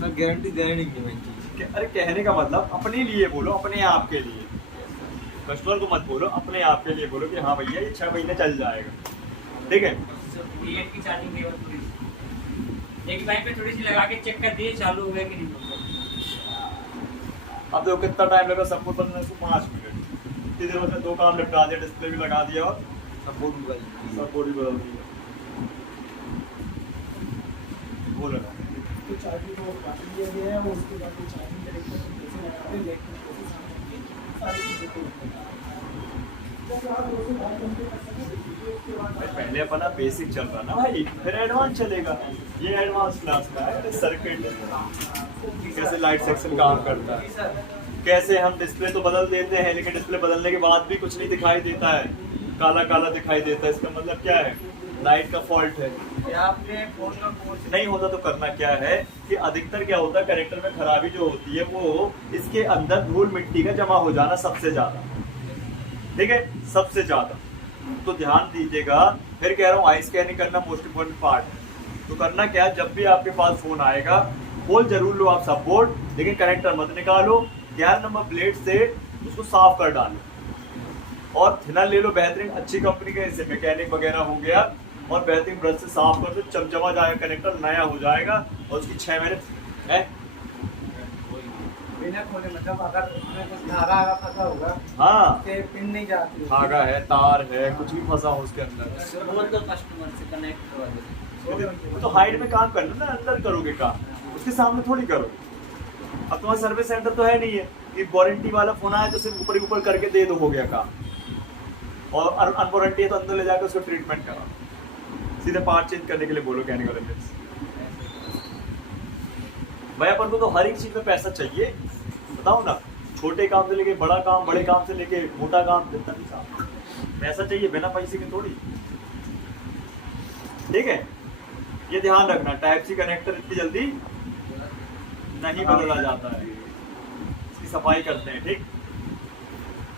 सर गारंटी देने नहीं मैं चीज। अरे कहने का मतलब अपने लिए बोलो, अपने आप के लिए। कस्टमर को मत बोलो, अपने आप के लिए बोलो कि हाँ भैया ये 6 महीने चल जाएगा। ठीक है, की चार्जिंग लेवल थोड़ी सी एक लाइन पे थोड़ी सी लगा के चेक कर दिए चालू हो गया कि नहीं। अब देखो कितना टाइम लगा सबको बनने को, 5 मिनट। इधर उसने 2 काम निपटा दिया, डिस्प्ले भी लगा दिया और सब बोर्ड भी बदल सब बॉडी बदल दी। बोलो ना। तो चार्जिंग को काट दिया गया है, उसके बाद वो चार्जिंग कनेक्टर कैसे लगाते हैं, इलेक्ट्रिक कैसे सामने की सारी चीज़ें को जैसे आप 2 से 2.5 घंटे कर सकते हैं। उसके बाद भाई पहले अपना बेसिक चल रहा ना भाई, फिर एडवांस चलेगा। ये एडवांस क्लास का है। सर्किट कैसे लाइट सेक्शन काम करता है, कैसे हम डिस्प्ले तो बदल देते हैं लेकिन डिस्प्ले बदलने के बाद भी कुछ नहीं दिखाई देता है, काला काला दिखाई देता है। इसका मतलब क्या है, लाइट का फॉल्ट है। या आपने फोन का कोर्स नहीं होता तो करना क्या है कि अधिकतर क्या होता है, कनेक्टर में खराबी जो होती है वो इसके अंदर धूल मिट्टी का जमा हो जाना सबसे ज्यादा। ठीक है, सबसे ज्यादा तो ध्यान दीजिएगा। फिर कह रहा हूँ आई स्कैनिंग करना मोस्ट इम्पोर्टेंट पार्ट है। तो करना क्या, जब भी आपके पास फोन आएगा खोल जरूर लो आप सब बोर्ड, लेकिन कनेक्टर मत निकालो। 11 नंबर ब्लेड से उसको साफ कर डालो और थिनर ले लो बेहतरीन अच्छी कंपनी का, जैसे मैकेनिक वगैरह हो गया, और बेहतरीन ब्रश से साफ कर दो, चमचमा जाएगा, कनेक्टर नया हो जाएगा और उसकी 6 महीने है। बिना खोले, मतलब अगर उसमें कुछ धागा आगा फंसा होगा, हाँ, उससे पिन नहीं जाती, धागा है, तार है, कुछ भी फंसा हो उसके अंदर, वो तो कस्टमर से कनेक्ट करवा देते। तो हाइट में काम करना ना, अंदर करोगे काम, उसके सामने थोड़ी करो। अब तुम्हारा सर्विस सेंटर तो है नहीं है कि वारंटी वाला फोन आया तो सिर्फ ऊपर ही ऊपर करके दे दो, हो गया काम। और अनवारंटी है तो अंदर ले जाकर उसको ट्रीटमेंट करो, सीधे पार्ट चेंज करने के लिए बोलो कहने का मतलब। भाई अपन को तो हर एक चीज में पैसा चाहिए, बताओ ना, छोटे काम से लेके बड़ा काम, बड़े काम से लेके मोटा काम, जितना भी काम पैसा चाहिए, बिना पैसे के थोड़ी। ठीक है, ये ध्यान रखना, टाइप सी कनेक्टर इतनी जल्दी नहीं बदला जाता है, इसकी सफाई करते हैं। ठीक,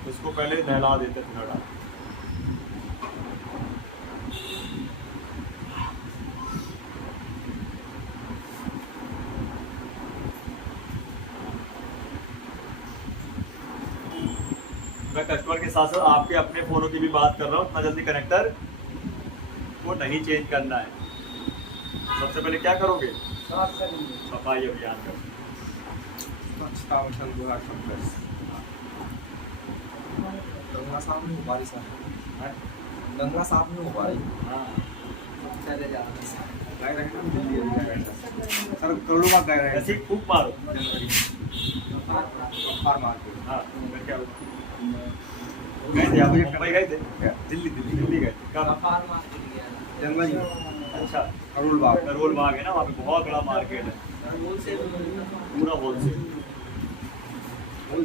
इसको पहले नहला देते हैं थोड़ा। मैं कस्टमर के साथ साथ आपके अपने फ़ोनों की भी बात कर रहा हूँ। इतना जल्दी कनेक्टर वो नहीं चेंज करना है। सबसे पहले क्या करोगे? साफ करेंगे। सफाई अभियान का। स्वच्छता मिशन 2026 गंगा साफ नहीं हो पा रही सर, गंगा साफ नहीं हो पा रही। हाँ चले जा रहे गए रहे ना दिल्ली अभी गए रहे सर, करोड़ों बार गए रहे ऐसे ही फूक मारो। जनवरी फार मार्केट। हाँ फिर क्या हुआ? गए थे आप मुंबई गए थे? दिल्ली दिल्ली दिल्ली गए थे कब? फार मार्केट गया जनवरी में अच्छा करोल बाग। करोल बाग है ना, वहाँ पे बहुत बड़ा मार्केट है, होलसेल पूरा होलसेल।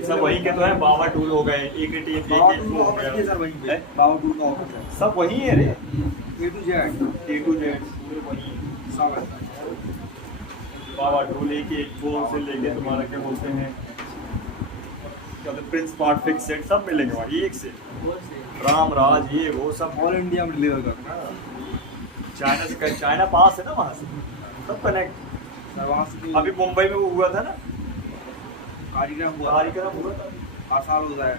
सब वहीं के तो है। बाबा टूल हो गए, AKTM बाबा टूल का ऑफिस है सर वहीं पे, है? बाबा टूल का ऑफिस है, सब वहीं है रे। A to Z A to Z पूरे वहीं। सब है सर। बाबा टूल एक वो से लेके तुम्हारा क्या बोलते हैं, क्या बोलते प्रिंस स्मार्ट फिक्स सेट सब मिलेंगे वहाँ एक से। होलसेल राम राज ये वो सब ऑल इंडिया में डिलीवर करना चाइना से, चाइना पास है ना वहाँ से, सब कनेक्ट। सर। वहाँ से तो अभी मुंबई में वो हुआ था ना, कार्यक्रम हुआ, कार्यक्रम हुआ था। हर साल होता है।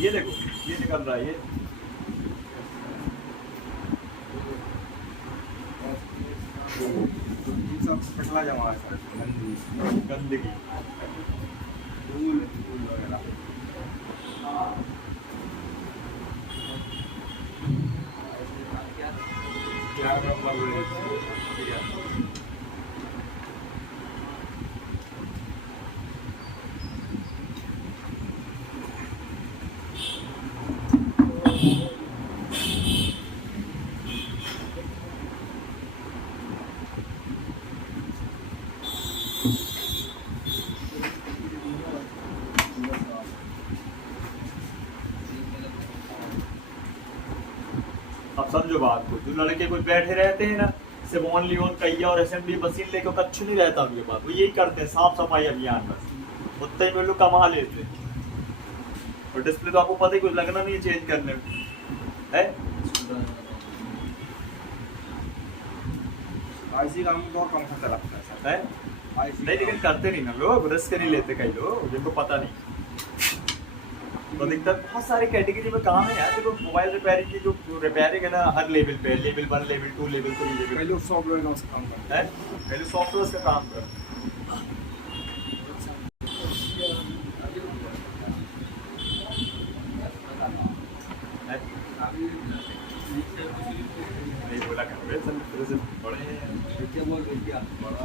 ये देखो ये निकल रहा है ये। ये सब कचरा जमा है सर, गंदगी, गंदगी। धूल धूल वगैरह। क्या नंबर बोले? ठीक है। अब समझो बात को, जो लड़के कुछ बैठे रहते हैं ना, सिर्फ ओनली ऑन कैया और असेंबली मशीन लेकर कच्छ नहीं रहता उनके पास, वो यही करते हैं साफ सफाई अभियान बस, उतने ही में लोग कमा लेते हैं। और डिस्प्ले तो आपको पता ही कुछ लगना नहीं है चेंज करने में, है? आईसी काम में तो और कम खर्चा लगता है सर। है? आईसी नहीं लेकिन करते नहीं ना लोग, रिस्क नहीं लेते कई लोग जिनको पता नहीं। तो अधिकतर बहुत सारे कैटेगरी में काम है यार। देखो मोबाइल रिपेयरिंग की जो रिपेयरिंग है ना, हर लेवल पे, लेवल 1 लेवल 2 लेवल 3 लेवल पहले उस सॉफ्टवेयर का उसका काम करता है, पहले सॉफ्टवेयर का काम कर। है? नहीं बोला करोगे सर, फिर से बड़े क्या बोल रहे क्या बड़ा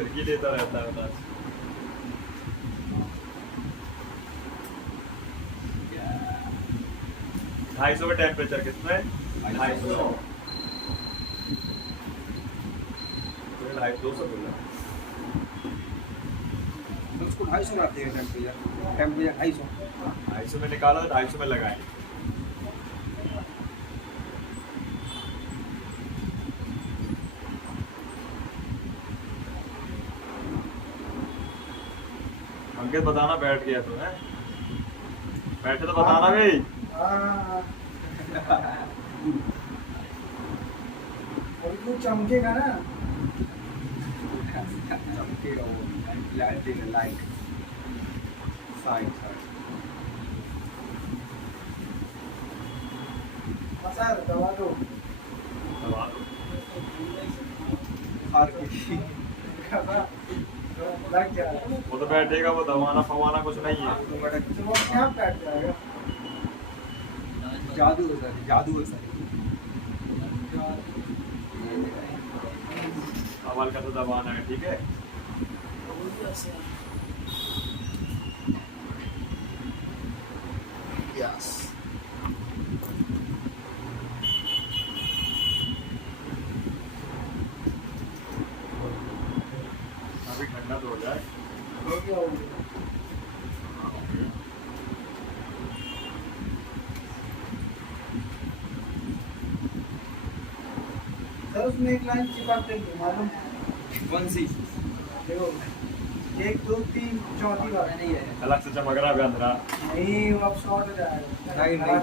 लड़की लेता रहता है बता। 250 का टेम्परेचर कितना है? 250। 250 बोला। तो उसको 250 आते हैं टेम्परेचर, टेम्परेचर 250। 250 में निकाला, 250 में लगाए। अंकित बताना बैठ गया तो है, बैठे तो बताना भाई। और कुछ चमकेगा ना, चमकेगा वो, लाइट देगा, लाइट साइड साइड। सर दवा दो। दबा दो। हर किसी लग जाएगा, वो तो बैठेगा, वो दबाना फवाना कुछ नहीं है। ऑटोमेटिक तो वो अपने आप बैठ जाएगा। जादू है सर, जादू है सर। अब हल्का सा दबाना है, ठीक है। यस। अभी ठंडा तो हो जाए। हो गया, हो गया। सर उसमें एक लाइन चिपक देंगे मालूम है? कौन सी? देखो 1 2 3 चौथी बार नहीं है अलग से चमक रहा है अभी अंदर। नहीं, वो अब शॉर्ट हो जाएगा। नहीं नहीं